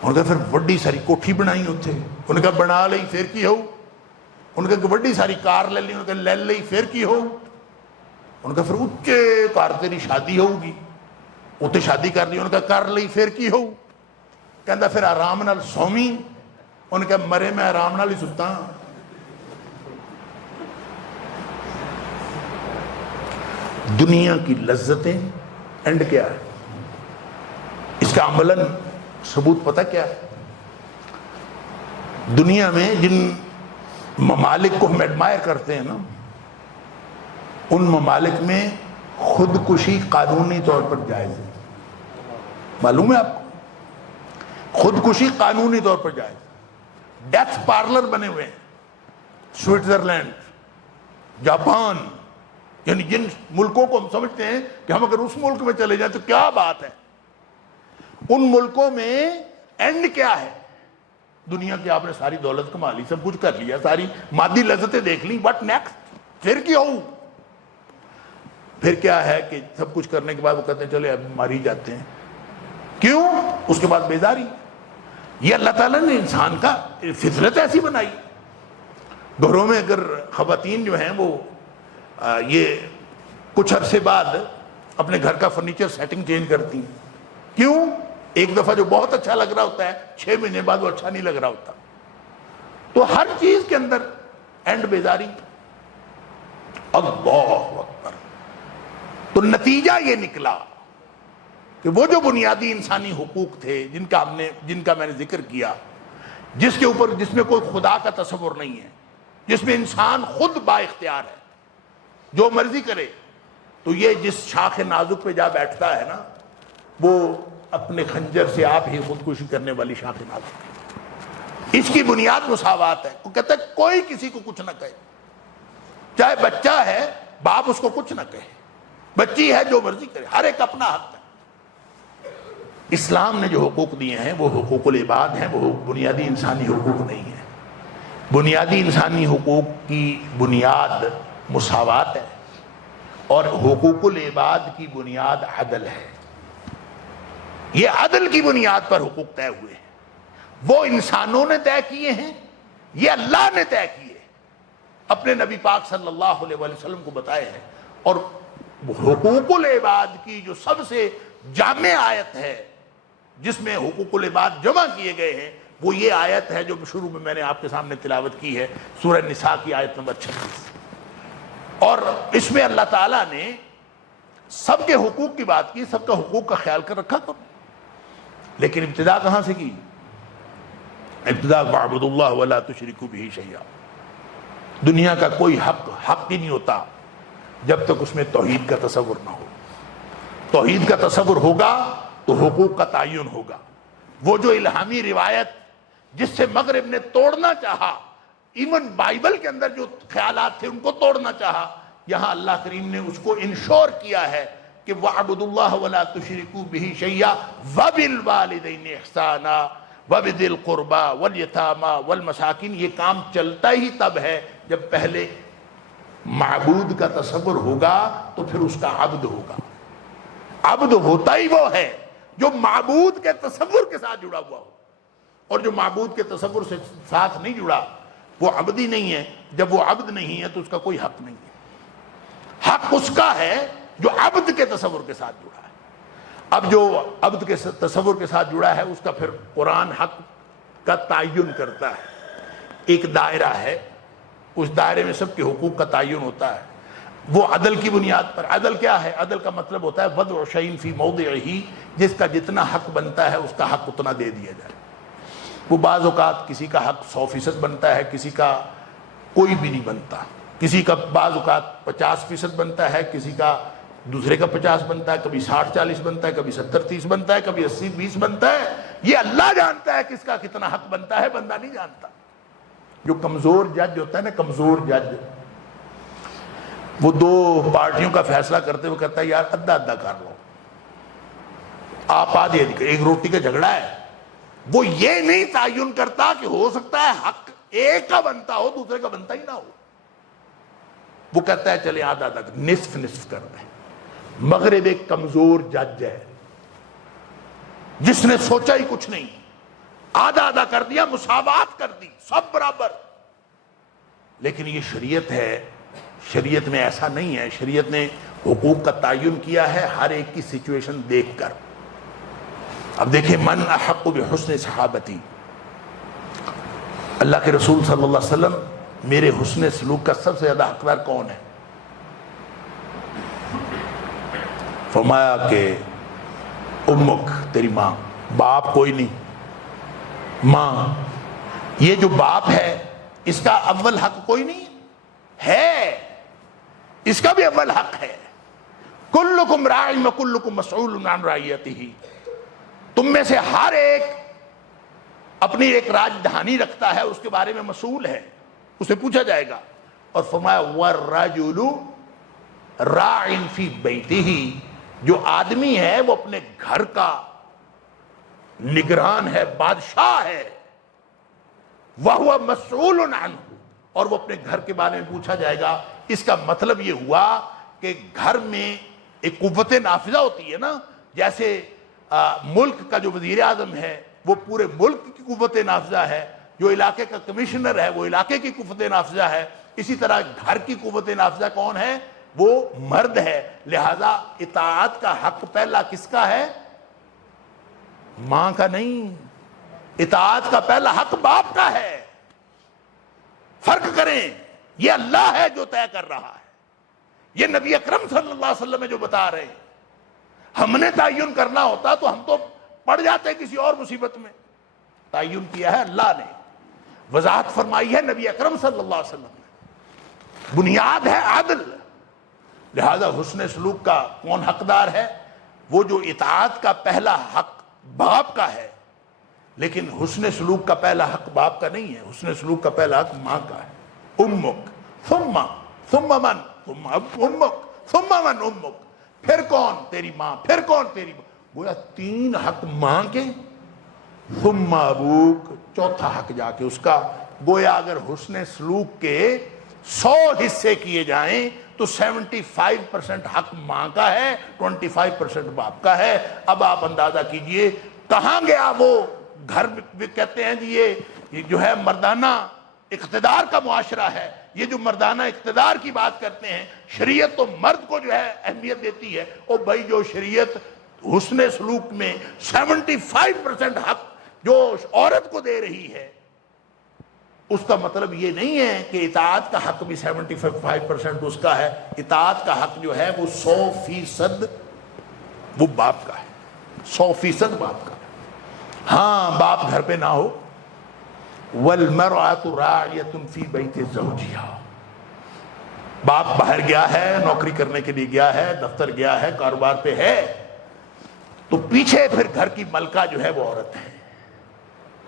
ان کا پھر وڈی ساری کوٹھی بنائی اتنے. ان کا بنا لئی پھر کی ہو. ان کا وڈی ساری کار لے لی. ان کا لے لئی پھر کی ہو. ان کا پھر اچے کار تیری شادی ہوگی اتنے شادی کر لی. ان کا کر لی پھر کی ہو. کہندا پھر آرام نال سومی. ان کا مرے میں آرام نال ہی ستا. دنیا کی لذتیں اینڈ کیا ہے اس کا عملاً ثبوت پتہ کیا ہے؟ دنیا میں جن ممالک کو ہم ایڈمائر کرتے ہیں نا ان ممالک میں خودکشی قانونی طور پر جائز ہے. معلوم ہے آپ کو؟ خودکشی قانونی طور پر جائز. ڈیتھ پارلر بنے ہوئے ہیں سوئٹزرلینڈ, جاپان, یعنی جن ملکوں کو ہم سمجھتے ہیں کہ ہم اگر اس ملک میں چلے جائیں تو کیا بات ہے, ان ملکوں میں اینڈ کیا ہے؟ دنیا کی آپ نے ساری دولت کما لی, سب کچھ کر لیا, ساری مادی لذتیں دیکھ لی, بٹ نیکسٹ پھر کیا ہو؟ پھر کیا ہے کہ سب کچھ کرنے کے بعد وہ کہتے ہیں چلے اب مار ہی جاتے ہیں. کیوں؟ اس کے بعد بیزاری. یہ اللہ تعالیٰ نے انسان کا فطرت ایسی بنائی. گھروں میں اگر خواتین جو ہیں وہ یہ کچھ عرصے بعد اپنے گھر کا فرنیچر سیٹنگ چینج کرتی ہیں. کیوں؟ ایک دفعہ جو بہت اچھا لگ رہا ہوتا ہے 6 مہینے بعد وہ اچھا نہیں لگ رہا ہوتا. تو ہر چیز کے اندر اینڈ بیزاری. اللہ اکبر. تو نتیجہ یہ نکلا کہ وہ جو بنیادی انسانی حقوق تھے جن کا میں نے ذکر کیا, جس میں کوئی خدا کا تصور نہیں ہے, جس میں انسان خود با اختیار ہے, جو مرضی کرے, تو یہ جس شاخ نازک پہ جا بیٹھتا ہے نا وہ اپنے خنجر سے آپ ہی خودکشی کرنے والی شاخ نازک ہے. اس کی بنیاد مساوات ہے. وہ کہتا ہے کوئی کسی کو کچھ نہ کہے, چاہے بچہ ہے باپ اس کو کچھ نہ کہے, بچی ہے جو مرضی کرے, ہر ایک اپنا حق ہے. اسلام نے جو حقوق دیے ہیں وہ حقوق العباد ہیں, وہ بنیادی انسانی حقوق نہیں ہیں. بنیادی انسانی حقوق کی بنیاد مساوات ہے اور حقوق العباد کی بنیاد عدل ہے. یہ عدل کی بنیاد پر حقوق طے ہوئے ہیں. وہ انسانوں نے طے کیے ہیں, یہ اللہ نے طے کیے, اپنے نبی پاک صلی اللہ علیہ وسلم کو بتائے ہیں. اور حقوق العباد کی جو سب سے جامع آیت ہے جس میں حقوق العباد جمع کیے گئے ہیں وہ یہ آیت ہے جو شروع میں نے آپ کے سامنے تلاوت کی ہے, سورہ نساء کی آیت نمبر 36. اور اس میں اللہ تعالیٰ نے سب کے حقوق کی بات کی, سب کا حقوق کا خیال کر رکھا. لیکن ابتدا کہاں سے کی؟ ابتدا وَاعْبُدُوا اللَّهَ وَلَا تُشْرِكُوا بِهِ شَيْئًا. دنیا کا کوئی حق ہی نہیں ہوتا جب تک اس میں توحید کا تصور نہ ہو. توحید کا تصور ہوگا تو حقوق کا تعین ہوگا. وہ جو الہامی روایت جس سے مغرب نے توڑنا چاہا, ایون بائبل کے اندر جو خیالات تھے ان کو توڑنا چاہا, یہاں اللہ کریم نے اس کو انشور کیا ہے کہ وَاعْبُدُوا اللَّهَ وَلَا تُشْرِكُوا بِهِ شَيْئًا وَبِالْوَالِدَيْنِ إِحْسَانًا وَبِذِي الْقُرْبَى وَالْيَتَامَى وَالْمَسَاكِينِ. یہ کام چلتا ہی تب ہے جب پہلے معبود کا تصور ہوگا تو پھر اس کا عبد ہوگا. عبد ہوتا ہی وہ ہے جو معبود کے تصور کے ساتھ جڑا ہوا ہو, اور جو معبود کے تصور سے ساتھ نہیں جڑا وہ عبد ہی نہیں ہے. جب وہ عبد نہیں ہے تو اس کا کوئی حق نہیں ہے. حق اس کا ہے جو عبد کے تصور کے ساتھ جڑا ہے. اب جو عبد کے تصور کے ساتھ جڑا ہے اس کا پھر قرآن حق کا تعین کرتا ہے. ایک دائرہ ہے, اس دائرے میں سب کے حقوق کا تعین ہوتا ہے, وہ عدل کی بنیاد پر. عدل کیا ہے؟ عدل کا مطلب ہوتا ہے وضع شیء فی موضعہ, جس کا جتنا حق بنتا ہے اس کا حق اتنا دے دیا جائے. وہ بعض اوقات کسی کا حق 100% بنتا ہے, کسی کا کوئی بھی نہیں بنتا. کسی کا بعض اوقات 50% بنتا ہے, کسی کا دوسرے کا 50 بنتا ہے, کبھی 60-40 بنتا ہے, کبھی 70-30 بنتا ہے, کبھی 80-20 بنتا ہے. یہ اللہ جانتا ہے کس کا کتنا حق بنتا ہے, بندہ نہیں جانتا. جو کمزور جج ہوتا ہے نا, کمزور جج, وہ 2 پارٹیوں کا فیصلہ کرتے ہوئے کہتا ہے یار ادھا ادھا کر لو, آپ آدھے. ایک روٹی کا جھگڑا ہے, وہ یہ نہیں تعین کرتا کہ ہو سکتا ہے حق ایک کا بنتا ہو دوسرے کا بنتا ہی نہ ہو. وہ کہتا ہے چلے آدھا آدھا, نصف نصف کر دیں. مغرب ایک کمزور جج ہے جس نے سوچا ہی کچھ نہیں، آدھا آدھا کر دیا، مساوات کر دی، سب برابر۔ لیکن یہ شریعت ہے، شریعت میں ایسا نہیں ہے، شریعت نے حقوق کا تعین کیا ہے ہر ایک کی سچویشن دیکھ کر۔ اب دیکھیں، من احق بحسن صحابتی، اللہ کے رسول صلی اللہ علیہ وسلم میرے حسن سلوک کا سب سے زیادہ حقدار کون ہے؟ فرمایا کہ امک، تیری ماں، باپ کوئی نہیں، ماں۔ یہ جو باپ ہے اس کا اول حق کوئی نہیں ہے، اس کا بھی اول حق ہے۔ کلکم راع وکلکم مسئول عن رعیتہ، تم میں سے ہر ایک اپنی ایک راجدھانی رکھتا ہے، اس کے بارے میں مسئول ہے، اسے پوچھا جائے گا۔ اور فرمایا والرجل راع فی بیتہ، جو آدمی ہے وہ اپنے گھر کا نگران ہے، بادشاہ ہے، وَهُوَ مَسْئُولٌ عَنْهُ، اور وہ اپنے گھر کے بارے میں پوچھا جائے گا۔ اس کا مطلب یہ ہوا کہ گھر میں ایک قوت نافذہ ہوتی ہے نا، جیسے ملک کا جو وزیر اعظم ہے وہ پورے ملک کی قوت نافذہ ہے، جو علاقے کا کمشنر ہے وہ علاقے کی قوت نافذہ ہے، اسی طرح گھر کی قوت نافذہ کون ہے؟ وہ مرد ہے۔ لہذا اطاعت کا حق پہلا کس کا ہے؟ ماں کا نہیں، اطاعت کا پہلا حق باپ کا ہے۔ فرق کریں، یہ اللہ ہے جو طے کر رہا ہے، یہ نبی اکرم صلی اللہ علیہ وسلم ہے جو بتا رہے ہیں۔ ہم نے تعین کرنا ہوتا تو ہم تو پڑ جاتے کسی اور مصیبت میں، تعین کیا ہے اللہ نے، وضاحت فرمائی ہے نبی اکرم صلی اللہ علیہ وسلم نے، بنیاد ہے عدل۔ لہذا حسن سلوک کا کون حقدار ہے؟ وہ جو اطاعت کا پہلا حق باپ کا ہے، لیکن حسن سلوک کا پہلا حق باپ کا نہیں ہے، حسن سلوک کا پہلا حق ماں کا ہے۔ امک ثم من ثم امک ثم من امک، پھر کون؟ تیری ماں، پھر کون؟ تیری ماں۔ گویا تین حق ماں کے، ثم ابوک، چوتھا حق جا کے اس کا۔ گویا اگر حسن سلوک کے 100 حصے کیے جائیں تو 75% حق ماں کا ہے، 25% باپ کا ہے۔ اب آپ اندازہ کیجئے کہاں گیا وہ گھر میں کہتے ہیں جی یہ جو ہے مردانہ اقتدار کا معاشرہ ہے، یہ جو مردانہ اقتدار کی بات کرتے ہیں، شریعت تو مرد کو جو ہے اہمیت دیتی ہے۔ اور بھائی جو شریعت حسن سلوک میں 75% حق جو عورت کو دے رہی ہے، اس کا مطلب یہ نہیں ہے کہ اطاعت کا حق بھی 75% اس کا ہے۔ اطاعت کا حق جو ہے وہ 100% وہ باپ کا ہے، 100% باپ کا ہے۔ ہاں باپ گھر پہ نہ ہو، وَالْمَرْأَةُ رَاعِيَةٌ فِي بَيْتِ زَوْجِهَا، باپ باہر گیا ہے، نوکری کرنے کے لیے گیا ہے، دفتر گیا ہے، کاروبار پہ ہے، تو پیچھے پھر گھر کی ملکہ جو ہے وہ عورت ہے،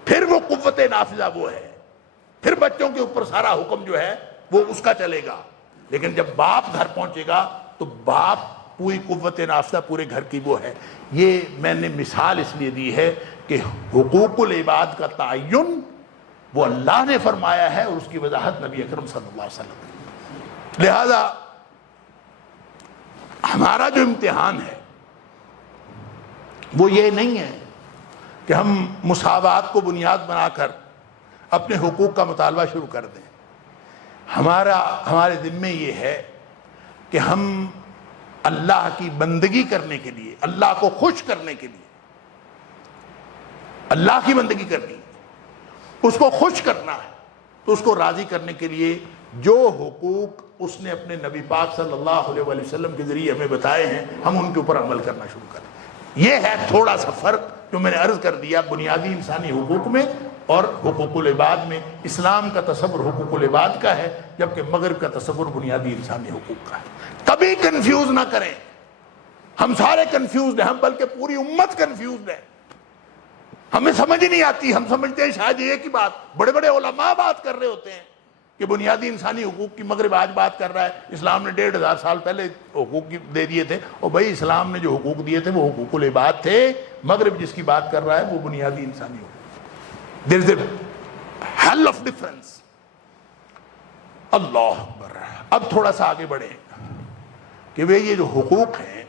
پھر وہ قوت نافذہ وہ ہے، پھر بچوں کے اوپر سارا حکم جو ہے وہ اس کا چلے گا۔ لیکن جب باپ گھر پہنچے گا تو باپ پوری قوت نافذہ پورے گھر کی وہ ہے۔ یہ میں نے مثال اس لیے دی ہے کہ حقوق العباد کا تعین وہ اللہ نے فرمایا ہے، اور اس کی وضاحت نبی اکرم صلی اللہ علیہ وسلم۔ لہذا ہمارا جو امتحان ہے وہ یہ نہیں ہے کہ ہم مساوات کو بنیاد بنا کر اپنے حقوق کا مطالبہ شروع کر دیں۔ ہمارے ذمے یہ ہے کہ ہم اللہ کی بندگی کرنے کے لیے، اللہ کو خوش کرنے کے لیے، اللہ کی بندگی کرنی ہے، اس کو خوش کرنا ہے، تو اس کو راضی کرنے کے لیے جو حقوق اس نے اپنے نبی پاک صلی اللہ علیہ وآلہ وسلم کے ذریعے ہمیں بتائے ہیں، ہم ان کے اوپر عمل کرنا شروع کریں۔ یہ ہے تھوڑا سا فرق جو میں نے عرض کر دیا بنیادی انسانی حقوق میں اور حقوق العباد میں۔ اسلام کا تصور حقوق العباد کا ہے، جبکہ مغرب کا تصور بنیادی انسانی حقوق کا ہے۔ کبھی کنفیوز نہ کریں، ہم سارے کنفیوزڈ ہیں، ہم بلکہ پوری امت کنفیوزڈ ہے، ہمیں سمجھ نہیں آتی۔ ہم سمجھتے ہیں شاید یہ کی بات، بڑے بڑے علماء بات کر رہے ہوتے ہیں کہ بنیادی انسانی حقوق کی مغرب آج بات کر رہا ہے، اسلام نے 1500 سال پہلے حقوق دے دیے تھے۔ اور بھائی اسلام نے جو حقوق دیے تھے وہ حقوق العباد تھے، مغرب جس کی بات کر رہا ہے وہ بنیادی انسانی حقوق۔ There is a hell of difference۔ اللہ اکبر۔ اب تھوڑا سا آگے بڑھیں کہ وہ یہ جو حقوق ہیں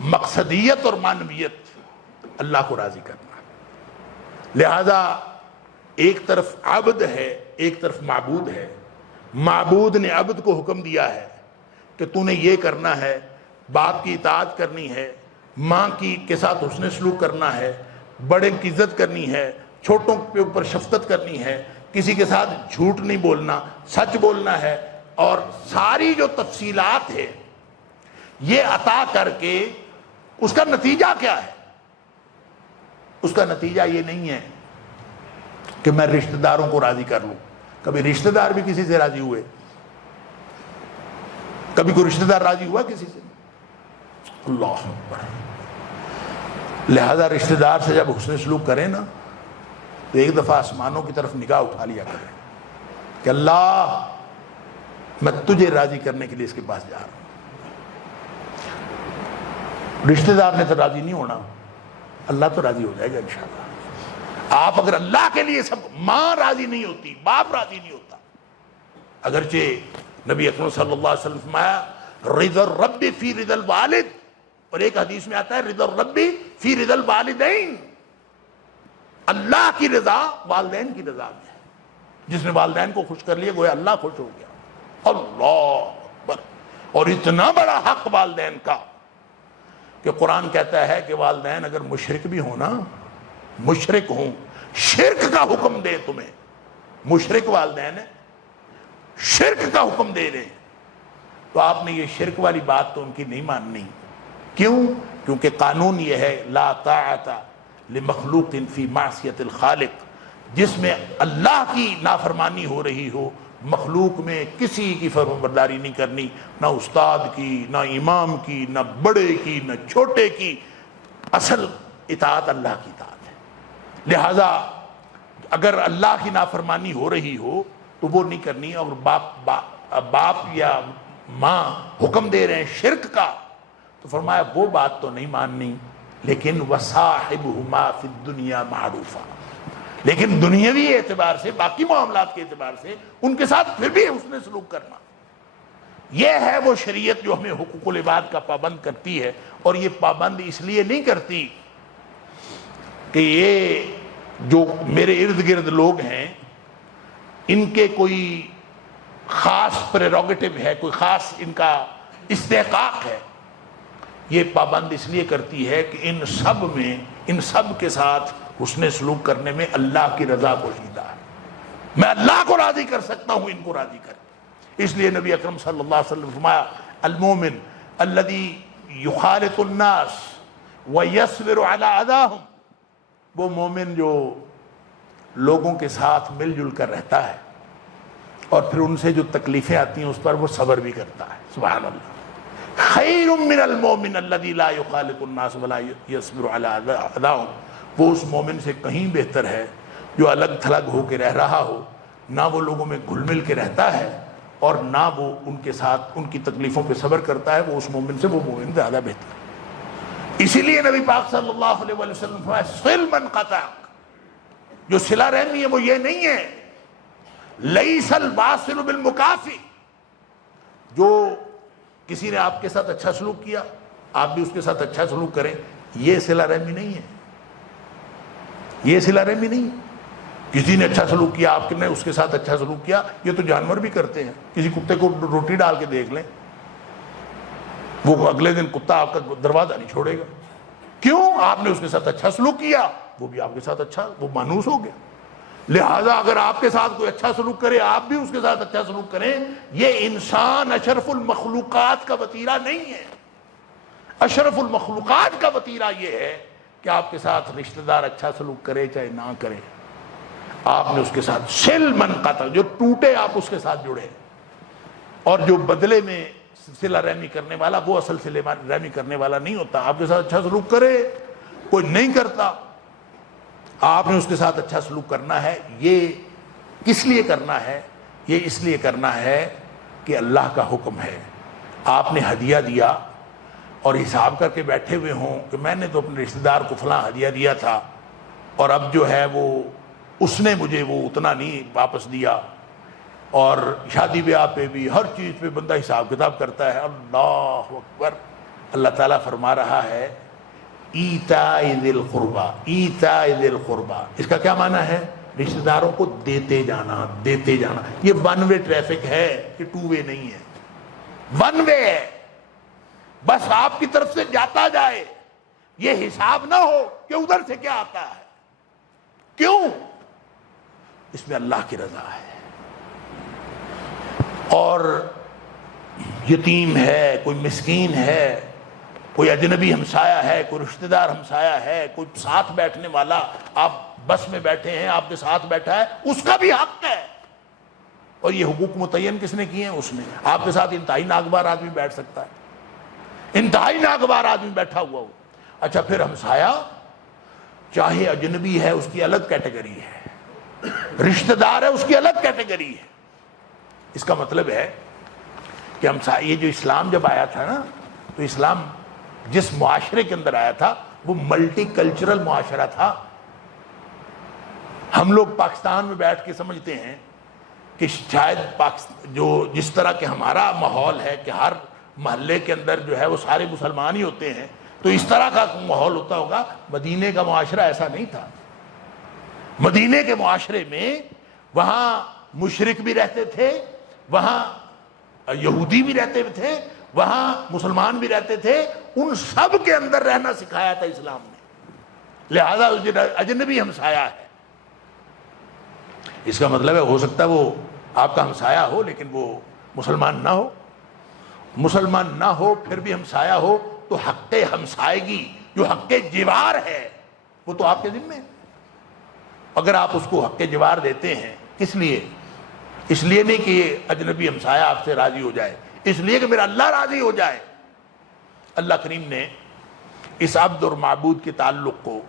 مقصدیت اور معنویت اللہ کو راضی کرنا. لہذا ایک طرف عبد ہے، ایک طرف معبود ہے. معبود نے عبد کو حکم دیا ہے کہ تو نے یہ کرنا ہے، باپ کی اطاعت کرنی ہے، ماں کے ساتھ حسن سلوک کرنا ہے، بڑے کی عزت کرنی ہے، چھوٹوں کے اوپر شفقت کرنی ہے، کسی کے ساتھ جھوٹ نہیں بولنا، سچ بولنا ہے. اور ساری جو تفصیلات ہے یہ عطا کر کے اس کا نتیجہ کیا ہے؟ اس کا نتیجہ یہ نہیں ہے کہ میں رشتہ داروں کو راضی کر لوں. کبھی رشتہ دار بھی کسی سے راضی ہوئے؟ کبھی کوئی رشتہ دار راضی ہوا کسی سے؟ اللہ اکبر. لہذا رشتہ دار سے جب حسن سلوک کریں نا تو ایک دفعہ آسمانوں کی طرف نگاہ اٹھا لیا کریں کہ اللہ میں تجھے راضی کرنے کے لیے اس کے پاس جا رہا ہوں. رشتہ دار نے تو راضی نہیں ہونا، اللہ تو راضی ہو جائے گا انشاءاللہ. آپ اگر اللہ کے لیے سب، ماں راضی نہیں ہوتی، باپ راضی نہیں ہوتا، اگرچہ نبی اکرم صلی اللہ علیہ وسلم فرمایا رضا الرب فی رضا الوالد، اور ایک حدیث میں آتا ہے رضا الرب فی رضا الوالدین، اللہ کی رضا والدین کی رضا میں ہے. جس نے والدین کو خوش کر لیا گویا اللہ خوش ہو گیا. اللہ اکبر. اور اتنا بڑا حق والدین کا کہ قرآن کہتا ہے کہ والدین اگر مشرک بھی ہونا، مشرک ہوں، شرک کا حکم دے تمہیں، مشرک والدین ہے، شرک کا حکم دے رہے ہیں، تو آپ نے یہ شرک والی بات تو ان کی نہیں ماننی. کیوں؟ کیونکہ قانون یہ ہے لا طاعت لمخلوق فی معصیت الخالق. جس میں اللہ کی نافرمانی ہو رہی ہو، مخلوق میں کسی کی فرمانبرداری نہیں کرنی، نہ استاد کی، نہ امام کی، نہ بڑے کی، نہ چھوٹے کی. اصل اطاعت اللہ کی اطاعت ہے. لہذا اگر اللہ کی نافرمانی ہو رہی ہو تو وہ نہیں کرنی. اور باپ یا ماں حکم دے رہے ہیں شرک کا تو فرمایا وہ بات تو نہیں ماننی، لیکن وَصَاحِبْهُمَا فِي الدُّنْيَا مَعْرُوفًا، لیکن دنیاوی اعتبار سے، باقی معاملات کے اعتبار سے ان کے ساتھ پھر بھی حسن سلوک کرنا. یہ ہے وہ شریعت جو ہمیں حقوق العباد کا پابند کرتی ہے. اور یہ پابند اس لیے نہیں کرتی کہ یہ جو میرے ارد گرد لوگ ہیں ان کے کوئی خاص پریروگیٹو ہے، کوئی خاص ان کا استحقاق ہے. یہ پابند اس لیے کرتی ہے کہ ان سب کے ساتھ حسن سلوک کرنے میں اللہ کی رضا پوشیدہ ہے. میں اللہ کو راضی کر سکتا ہوں ان کو راضی کر. اس لیے نبی اکرم صلی اللہ علیہ وسلم فرمایا المومن الذی یخالط الناس ویصبر علی اذاہم، وہ مومن جو لوگوں کے ساتھ مل جل کر رہتا ہے اور پھر ان سے جو تکلیفیں آتی ہیں اس پر وہ صبر بھی کرتا ہے. سبحان اللہ. خیر من المومن الذی لا یخالط الناس ولا یصبر علی اذاہم، وہ اس مومن سے کہیں بہتر ہے جو الگ تھلگ ہو کے رہ رہا ہو، نہ وہ لوگوں میں گھل مل کے رہتا ہے اور نہ وہ ان کے ساتھ ان کی تکلیفوں پہ صبر کرتا ہے. وہ اس مومن سے وہ مومن زیادہ بہتر ہے. اسی لیے نبی پاک صلی اللہ علیہ وسلم فرمایا صل من قطعک، جو صلہ رحمی ہے وہ یہ نہیں ہے لیس الواصل بالمکافی، جو کسی نے آپ کے ساتھ اچھا سلوک کیا آپ بھی اس کے ساتھ اچھا سلوک کریں، یہ صلہ رحمی نہیں ہے. یہ صلہ رحمی نہیں ہے. کسی نے اچھا سلوک کیا آپ نے اس کے ساتھ اچھا سلوک کیا، یہ تو جانور بھی کرتے ہیں. کسی کتے کو روٹی ڈال کے دیکھ لیں، وہ اگلے دن کتا آپ کا دروازہ نہیں چھوڑے گا. کیوں؟ آپ نے اس کے ساتھ اچھا سلوک کیا، وہ بھی آپ کے ساتھ اچھا، وہ مانوس ہو گیا. لہٰذا اگر آپ کے ساتھ کوئی اچھا سلوک کرے آپ بھی اس کے ساتھ اچھا سلوک کریں. یہ انسان اشرف المخلوقات کا وتیرہ نہیں ہے. اشرف المخلوقات کا وتیرہ یہ ہے کہ آپ کے ساتھ رشتہ دار اچھا سلوک کرے چاہے نہ کرے، آپ نے اس کے ساتھ صل من قطع، جو ٹوٹے آپ اس کے ساتھ جڑے. اور جو بدلے میں صلہ رحمی کرنے والا وہ اصل صلہ رحمی کرنے والا نہیں ہوتا. آپ کے ساتھ اچھا سلوک کرے، کوئی نہیں کرتا، آپ نے اس کے ساتھ اچھا سلوک کرنا ہے. یہ کس لیے کرنا ہے؟ یہ اس لیے کرنا ہے کہ اللہ کا حکم ہے. آپ نے ہدیہ دیا اور حساب کر کے بیٹھے ہوئے ہوں کہ میں نے تو اپنے رشتہ دار کو فلاں ہدیہ دیا تھا اور اب جو ہے وہ اس نے مجھے وہ اتنا نہیں واپس دیا. اور شادی بیاہ پہ بھی ہر چیز پہ بندہ حساب کتاب کرتا ہے. اللہ اکبر. اللہ تعالیٰ فرما رہا ہے ایتاء ذی القربہ، ایتاء ذی القربہ، اس کا کیا معنی ہے؟ رشتہ داروں کو دیتے جانا، دیتے جانا۔ یہ ون وے ٹریفک ہے، یہ ٹو وے نہیں ہے، ون وے ہے، بس آپ کی طرف سے جاتا جائے، یہ حساب نہ ہو کہ ادھر سے کیا آتا ہے۔ کیوں؟ اس میں اللہ کی رضا ہے۔ اور یتیم ہے، کوئی مسکین ہے، کوئی اجنبی ہمسایہ ہے، کوئی رشتہ دار ہمسایہ ہے، کوئی ساتھ بیٹھنے والا، آپ بس میں بیٹھے ہیں، آپ کے ساتھ بیٹھا ہے، اس کا بھی حق ہے۔ اور یہ حقوق متعین کس نے کیے ہیں؟ اس نے۔ آپ کے ساتھ انتہائی ناگوار آدمی بیٹھ سکتا ہے، انتہائی ناگوار آدمی بیٹھا ہوا ہو۔ اچھا پھر ہمسایہ چاہے اجنبی ہے، اس کی الگ کیٹیگری ہے، رشتہ دار ہے، اس کی الگ کیٹیگری ہے۔ اس کا مطلب ہے کہ ہمسایہ، یہ جو اسلام جب آیا تھا نا، تو اسلام جس معاشرے کے اندر آیا تھا وہ ملٹی کلچرل معاشرہ تھا۔ ہم لوگ پاکستان میں بیٹھ کے سمجھتے ہیں کہ شاید جو جس طرح کہ ہمارا ماحول ہے کہ ہر محلے کے اندر جو ہے وہ سارے مسلمان ہی ہوتے ہیں، تو اس طرح کا ماحول ہوتا ہوگا۔ مدینے کا معاشرہ ایسا نہیں تھا۔ مدینے کے معاشرے میں وہاں مشرک بھی رہتے تھے، وہاں یہودی بھی رہتے تھے، وہاں مسلمان بھی رہتے تھے، ان سب کے اندر رہنا سکھایا تھا اسلام نے۔ لہذا اجنبی ہمسایہ ہے، اس کا مطلب ہے ہو سکتا ہے وہ آپ کا ہمسایہ ہو لیکن وہ مسلمان نہ ہو، مسلمان نہ ہو پھر بھی ہمسایہ ہو، تو حق ہمسایگی جو حق جوار ہے وہ تو آپ کے ذمہ ہے۔ اگر آپ اس کو حق جوار دیتے ہیں، کس لیے؟ اس لیے نہیں کہ یہ اجنبی ہمسایہ آپ سے راضی ہو جائے، اس لیے کہ میرا اللہ راضی ہو جائے۔ اللہ کریم نے اس عبد اور معبود کے تعلق کو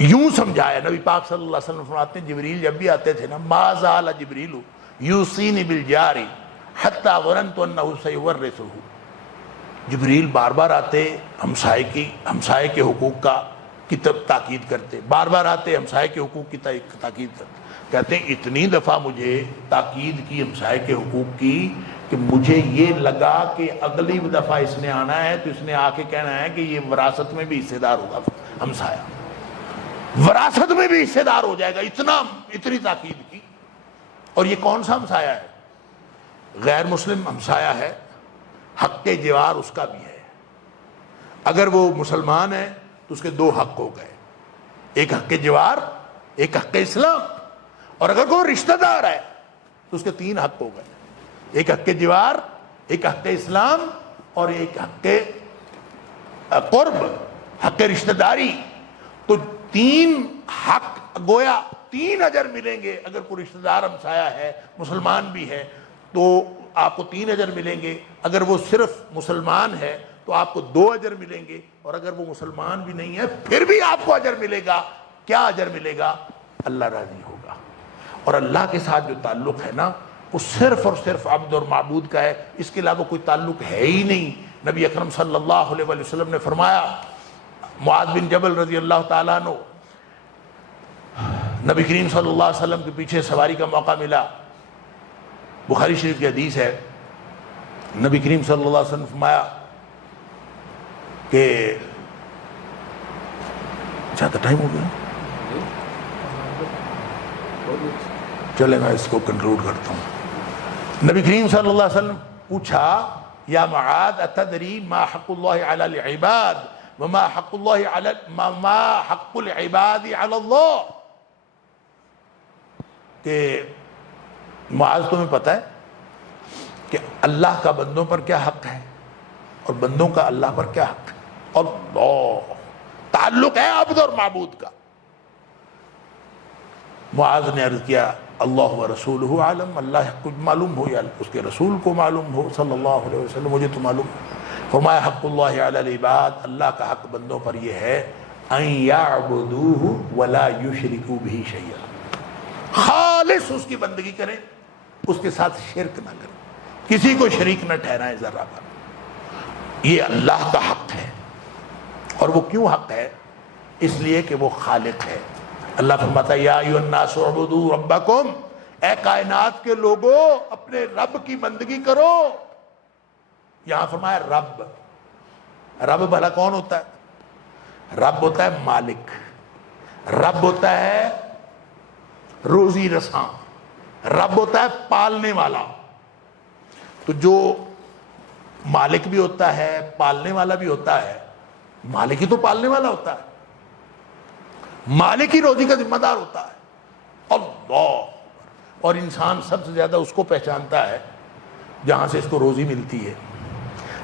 یوں سمجھایا۔ نبی پاک صلی اللہ علیہ وسلم فرماتے ہیں جبریل جب بھی آتے تھے نا، ما زال جبریل یوصینی بالجار حتی ظننت انہ سیورثہ، جبریل بار بار آتے ہمسائے کے حقوق کی تاکید کرتے، بار بار آتے ہمسائے کے حقوق کی تاکید کرتے۔ کہتے ہیں اتنی دفعہ مجھے تاکید کی ہمسائے کے حقوق کی کہ مجھے یہ لگا کہ اگلی دفعہ اس نے آنا ہے تو اس نے آ کے کہنا ہے کہ یہ وراثت میں بھی حصے دار ہوگا، ہمسایہ وراثت میں بھی حصے دار ہو جائے گا، اتنی تاکید کی۔ اور یہ کون سا ہمسایہ ہے؟ غیر مسلم ہمسایہ ہے، حق جوار اس کا بھی ہے۔ اگر وہ مسلمان ہے تو اس کے دو حق ہو گئے، ایک حق جوار، ایک حق اسلام۔ اور اگر کوئی رشتہ دار ہے تو اس کے تین حق ہو گئے، ایک حق جوار، ایک حق اسلام اور ایک حق قرب، حق رشتہ داری۔ تو تین حق گویا تین اجر ملیں گے۔ اگر کوئی رشتہ دار ہمسایہ ہے، مسلمان بھی ہے، تو آپ کو 3 اجر ملیں گے۔ اگر وہ صرف مسلمان ہے تو آپ کو 2 اجر ملیں گے، اور اگر وہ مسلمان بھی نہیں ہے پھر بھی آپ کو اجر ملے گا۔ کیا اجر ملے گا؟ اللہ راضی ہوگا۔ اور اللہ کے ساتھ جو تعلق ہے نا، وہ صرف اور صرف عبد اور معبود کا ہے، اس کے علاوہ کوئی تعلق ہے ہی نہیں۔ نبی اکرم صلی اللہ علیہ وسلم نے فرمایا، معاذ بن جبل رضی اللہ تعالیٰ عنہ، نبی کریم صلی اللہ علیہ وسلم کے پیچھے سواری کا موقع ملا، بخاری شریف کی حدیث ہے، نبی کریم صلی اللہ علیہ وسلم نے فرمایا کہ زیادہ ٹائم ہو گیا، چلے میں اس کو کنکلوڈ کرتا ہوں۔ نبی کریم صلی اللہ علیہ وسلم پوچھا، یا معاذ اتدری ما حق اللہ علی العباد وما حق العباد علی اللہ، کہ معاذ تمہیں پتہ ہے کہ اللہ کا بندوں پر کیا حق ہے اور بندوں کا اللہ پر کیا حق ہے؟ اللہ، تعلق ہے عبد اور معبود کا۔ معاذ نے عرض کیا، اللہ و رسولہ عالم، اللہ کچھ معلوم ہو یا اس کے رسول کو معلوم ہو صلی اللہ علیہ وسلم، مجھے تو معلوم۔ فرمایا حق اللہ علی العباد، اللہ کا حق بندوں پر یہ ہے، ان یعبدوہ ولا یشرکوا بہ شیئا، خالص اس کی بندگی کریں، اس کے ساتھ شرک نہ کریں، کسی کو شریک نہ ٹھہرائیں ذرہ پر۔ یہ اللہ کا حق ہے۔ اور وہ کیوں حق ہے؟ اس لیے کہ وہ خالق ہے۔ اللہ فرماتا ہے، یا ایھا الناس اعبدوا ربکم، اے کائنات کے لوگوں اپنے رب کی بندگی کرو۔ یہاں فرمایا رب. رب بھلا کون ہوتا ہے؟ رب ہوتا ہے مالک، رب ہوتا ہے روزی رساں، رب ہوتا ہے پالنے والا. تو جو مالک بھی ہوتا ہے، پالنے والا بھی ہوتا ہے، مالک ہی تو پالنے والا ہوتا ہے، مالک ہی روزی کا ذمہ دار ہوتا ہے. اللہ. اور انسان سب سے زیادہ اس کو پہچانتا ہے جہاں سے اس کو روزی ملتی ہے.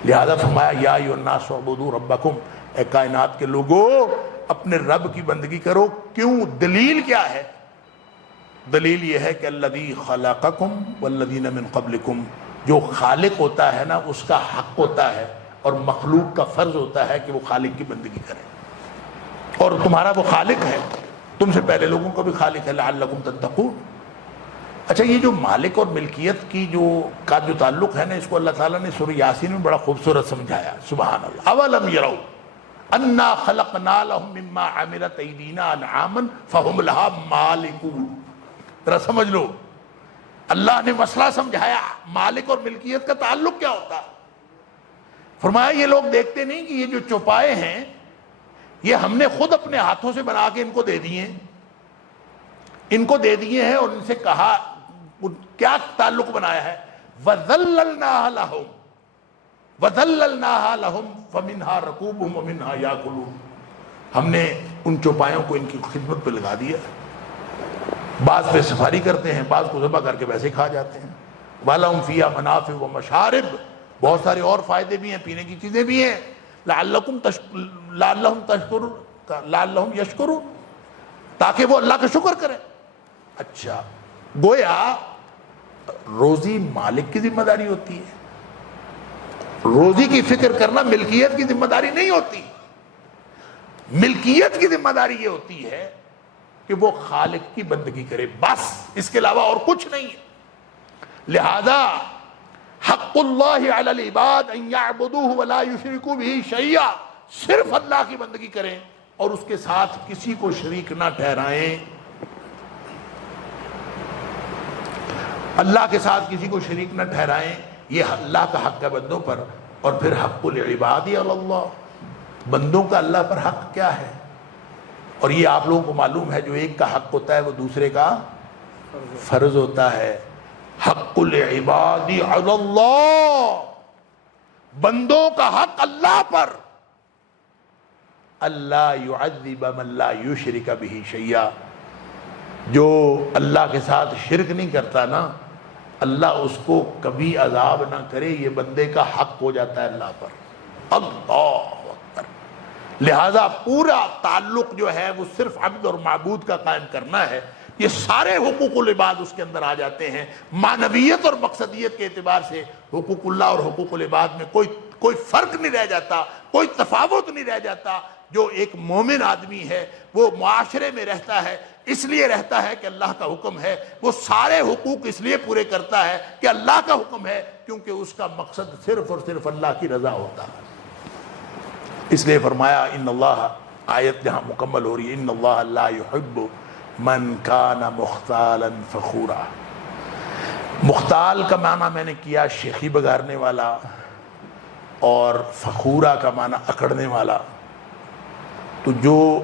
لہذا فرمایا یا ایھا الناس اعبدوا ربکم، اے کائنات کے لوگوں اپنے رب کی بندگی کرو. کیوں؟ دلیل کیا ہے؟ دلیل یہ ہے کہ الذی خلقکم والذین من قبلکم، جو خالق ہوتا ہے نا اس کا حق ہوتا ہے، اور مخلوق کا فرض ہوتا ہے کہ وہ خالق کی بندگی کرے. اور تمہارا وہ خالق ہے، تم سے پہلے لوگوں کا بھی خالق ہے، لعلکم تتقون. اچھا، یہ جو مالک اور ملکیت کی جو تعلق ہے نا، اس کو اللہ تعالیٰ نے سورہ یاسین میں بڑا خوبصورت سمجھایا. سبحان اللہ. اولم یروا انا خلقنا لهم مما عملت ایدینا انعاما فهم لها مالکون. ذرا سمجھ لو، اللہ نے مسئلہ سمجھایا مالک اور ملکیت کا تعلق کیا ہوتا ہے. فرمایا یہ لوگ دیکھتے نہیں کہ یہ جو چوپائے ہیں یہ ہم نے خود اپنے ہاتھوں سے بنا کے ان کو دے دیے ہیں، ان کو دے دیے ہیں، اور ان سے کہا کیا تعلق بنایا ہے، وَذَلَّلْنَاهَا لَهُمْ وَذَلَّلْنَاهَا لَهُمْ فَمِنْهَا رَكُوبُهُمْ وَمِنْهَا يَأْكُلُونَ. ہم نے ان چوپایوں کو ان کی خدمت پہ لگا دیا. بعض پہ سفاری کرتے ہیں، بعض کو ذبح کر کے ویسے کھا جاتے ہیں. وَلَهُمْ فِيهَا مَنَافِعُ وَمَشَارِبُ، بہت سارے اور فائدے بھی ہیں، پینے کی چیزیں بھی ہیں. لعلہم یشکرون، تاکہ وہ اللہ کا شکر کریں. اچھا، گویا روزی مالک کی ذمہ داری ہوتی ہے، روزی کی فکر کرنا ملکیت کی ذمہ داری نہیں ہوتی. ملکیت کی ذمہ داری یہ ہوتی ہے کہ وہ خالق کی بندگی کرے، بس، اس کے علاوہ اور کچھ نہیں ہے. لہذا حق اللہ علی العباد ان یعبدوہ ولا یشرکوا بہ شیئا، صرف اللہ کی بندگی کریں اور اس کے ساتھ کسی کو شریک نہ ٹھہرائیں. اللہ کے ساتھ کسی کو شریک نہ ٹھہرائیں، یہ اللہ کا حق ہے بندوں پر. اور پھر حق العباد علی اللہ، بندوں کا اللہ پر حق کیا ہے؟ اور یہ آپ لوگوں کو معلوم ہے، جو ایک کا حق ہوتا ہے وہ دوسرے کا فرض ہوتا ہے. حق العباد علی اللہ، بندوں کا حق اللہ پر، اللہ یعذب من لا یشرک بہ شیئا. جو اللہ کے ساتھ شرک نہیں کرتا نا، اللہ اس کو کبھی عذاب نہ کرے، یہ بندے کا حق ہو جاتا ہے اللہ پر. اللہ اکبر. لہذا پورا تعلق جو ہے وہ صرف عبد اور معبود کا قائم کرنا ہے. یہ سارے حقوق العباد اس کے اندر آ جاتے ہیں. معنویت اور مقصدیت کے اعتبار سے حقوق اللہ اور حقوق العباد میں کوئی فرق نہیں رہ جاتا، کوئی تفاوت نہیں رہ جاتا. جو ایک مومن آدمی ہے وہ معاشرے میں رہتا ہے، اس لیے رہتا ہے کہ اللہ کا حکم ہے، وہ سارے حقوق اس لیے پورے کرتا ہے کہ اللہ کا حکم ہے، کیونکہ اس کا مقصد صرف اور صرف اللہ کی رضا ہوتا ہے. اس لیے فرمایا ان اللہ، آیت جہاں مکمل ہو رہی ہے، ان اللہ لا يحب من کان مختالا فخورا. مختال کا معنی میں نے کیا شیخی بگارنے والا، اور فخورا کا معنی اکڑنے والا. تو جو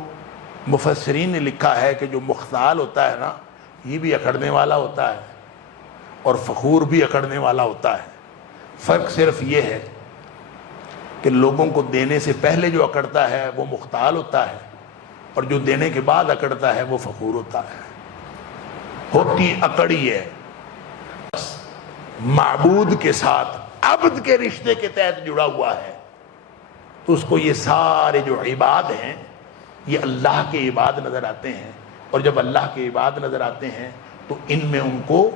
مفسرین نے لکھا ہے کہ جو مختال ہوتا ہے نا، یہ بھی اکڑنے والا ہوتا ہے اور فخور بھی اکڑنے والا ہوتا ہے. فرق صرف یہ ہے کہ لوگوں کو دینے سے پہلے جو اکڑتا ہے وہ مختال ہوتا ہے، اور جو دینے کے بعد اکڑتا ہے وہ فخور ہوتا ہے. ہوتی اکڑی ہے معبود کے ساتھ عبد کے رشتے کے تحت جڑا ہوا ہے، تو اس کو یہ سارے جو عباد ہیں یہ اللہ کے عباد نظر آتے ہیں. اور جب اللہ کے عباد نظر آتے ہیں تو ان میں ان کو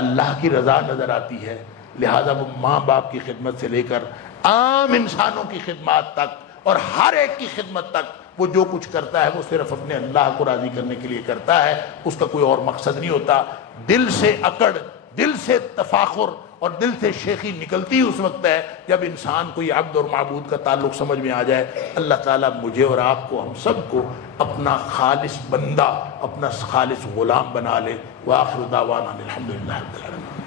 اللہ کی رضا نظر آتی ہے. لہذا وہ ماں باپ کی خدمت سے لے کر عام انسانوں کی خدمات تک اور ہر ایک کی خدمت تک وہ جو کچھ کرتا ہے وہ صرف اپنے اللہ کو راضی کرنے کے لیے کرتا ہے، اس کا کوئی اور مقصد نہیں ہوتا. دل سے اکڑ، دل سے تفاخر اور دل سے شیخی نکلتی اس وقت ہے جب انسان کو یہ عبد اور معبود کا تعلق سمجھ میں آ جائے. اللہ تعالیٰ مجھے اور آپ کو، ہم سب کو اپنا خالص بندہ، اپنا خالص غلام بنا لے. وآخر دعوانا الحمدللہ رب العالمین.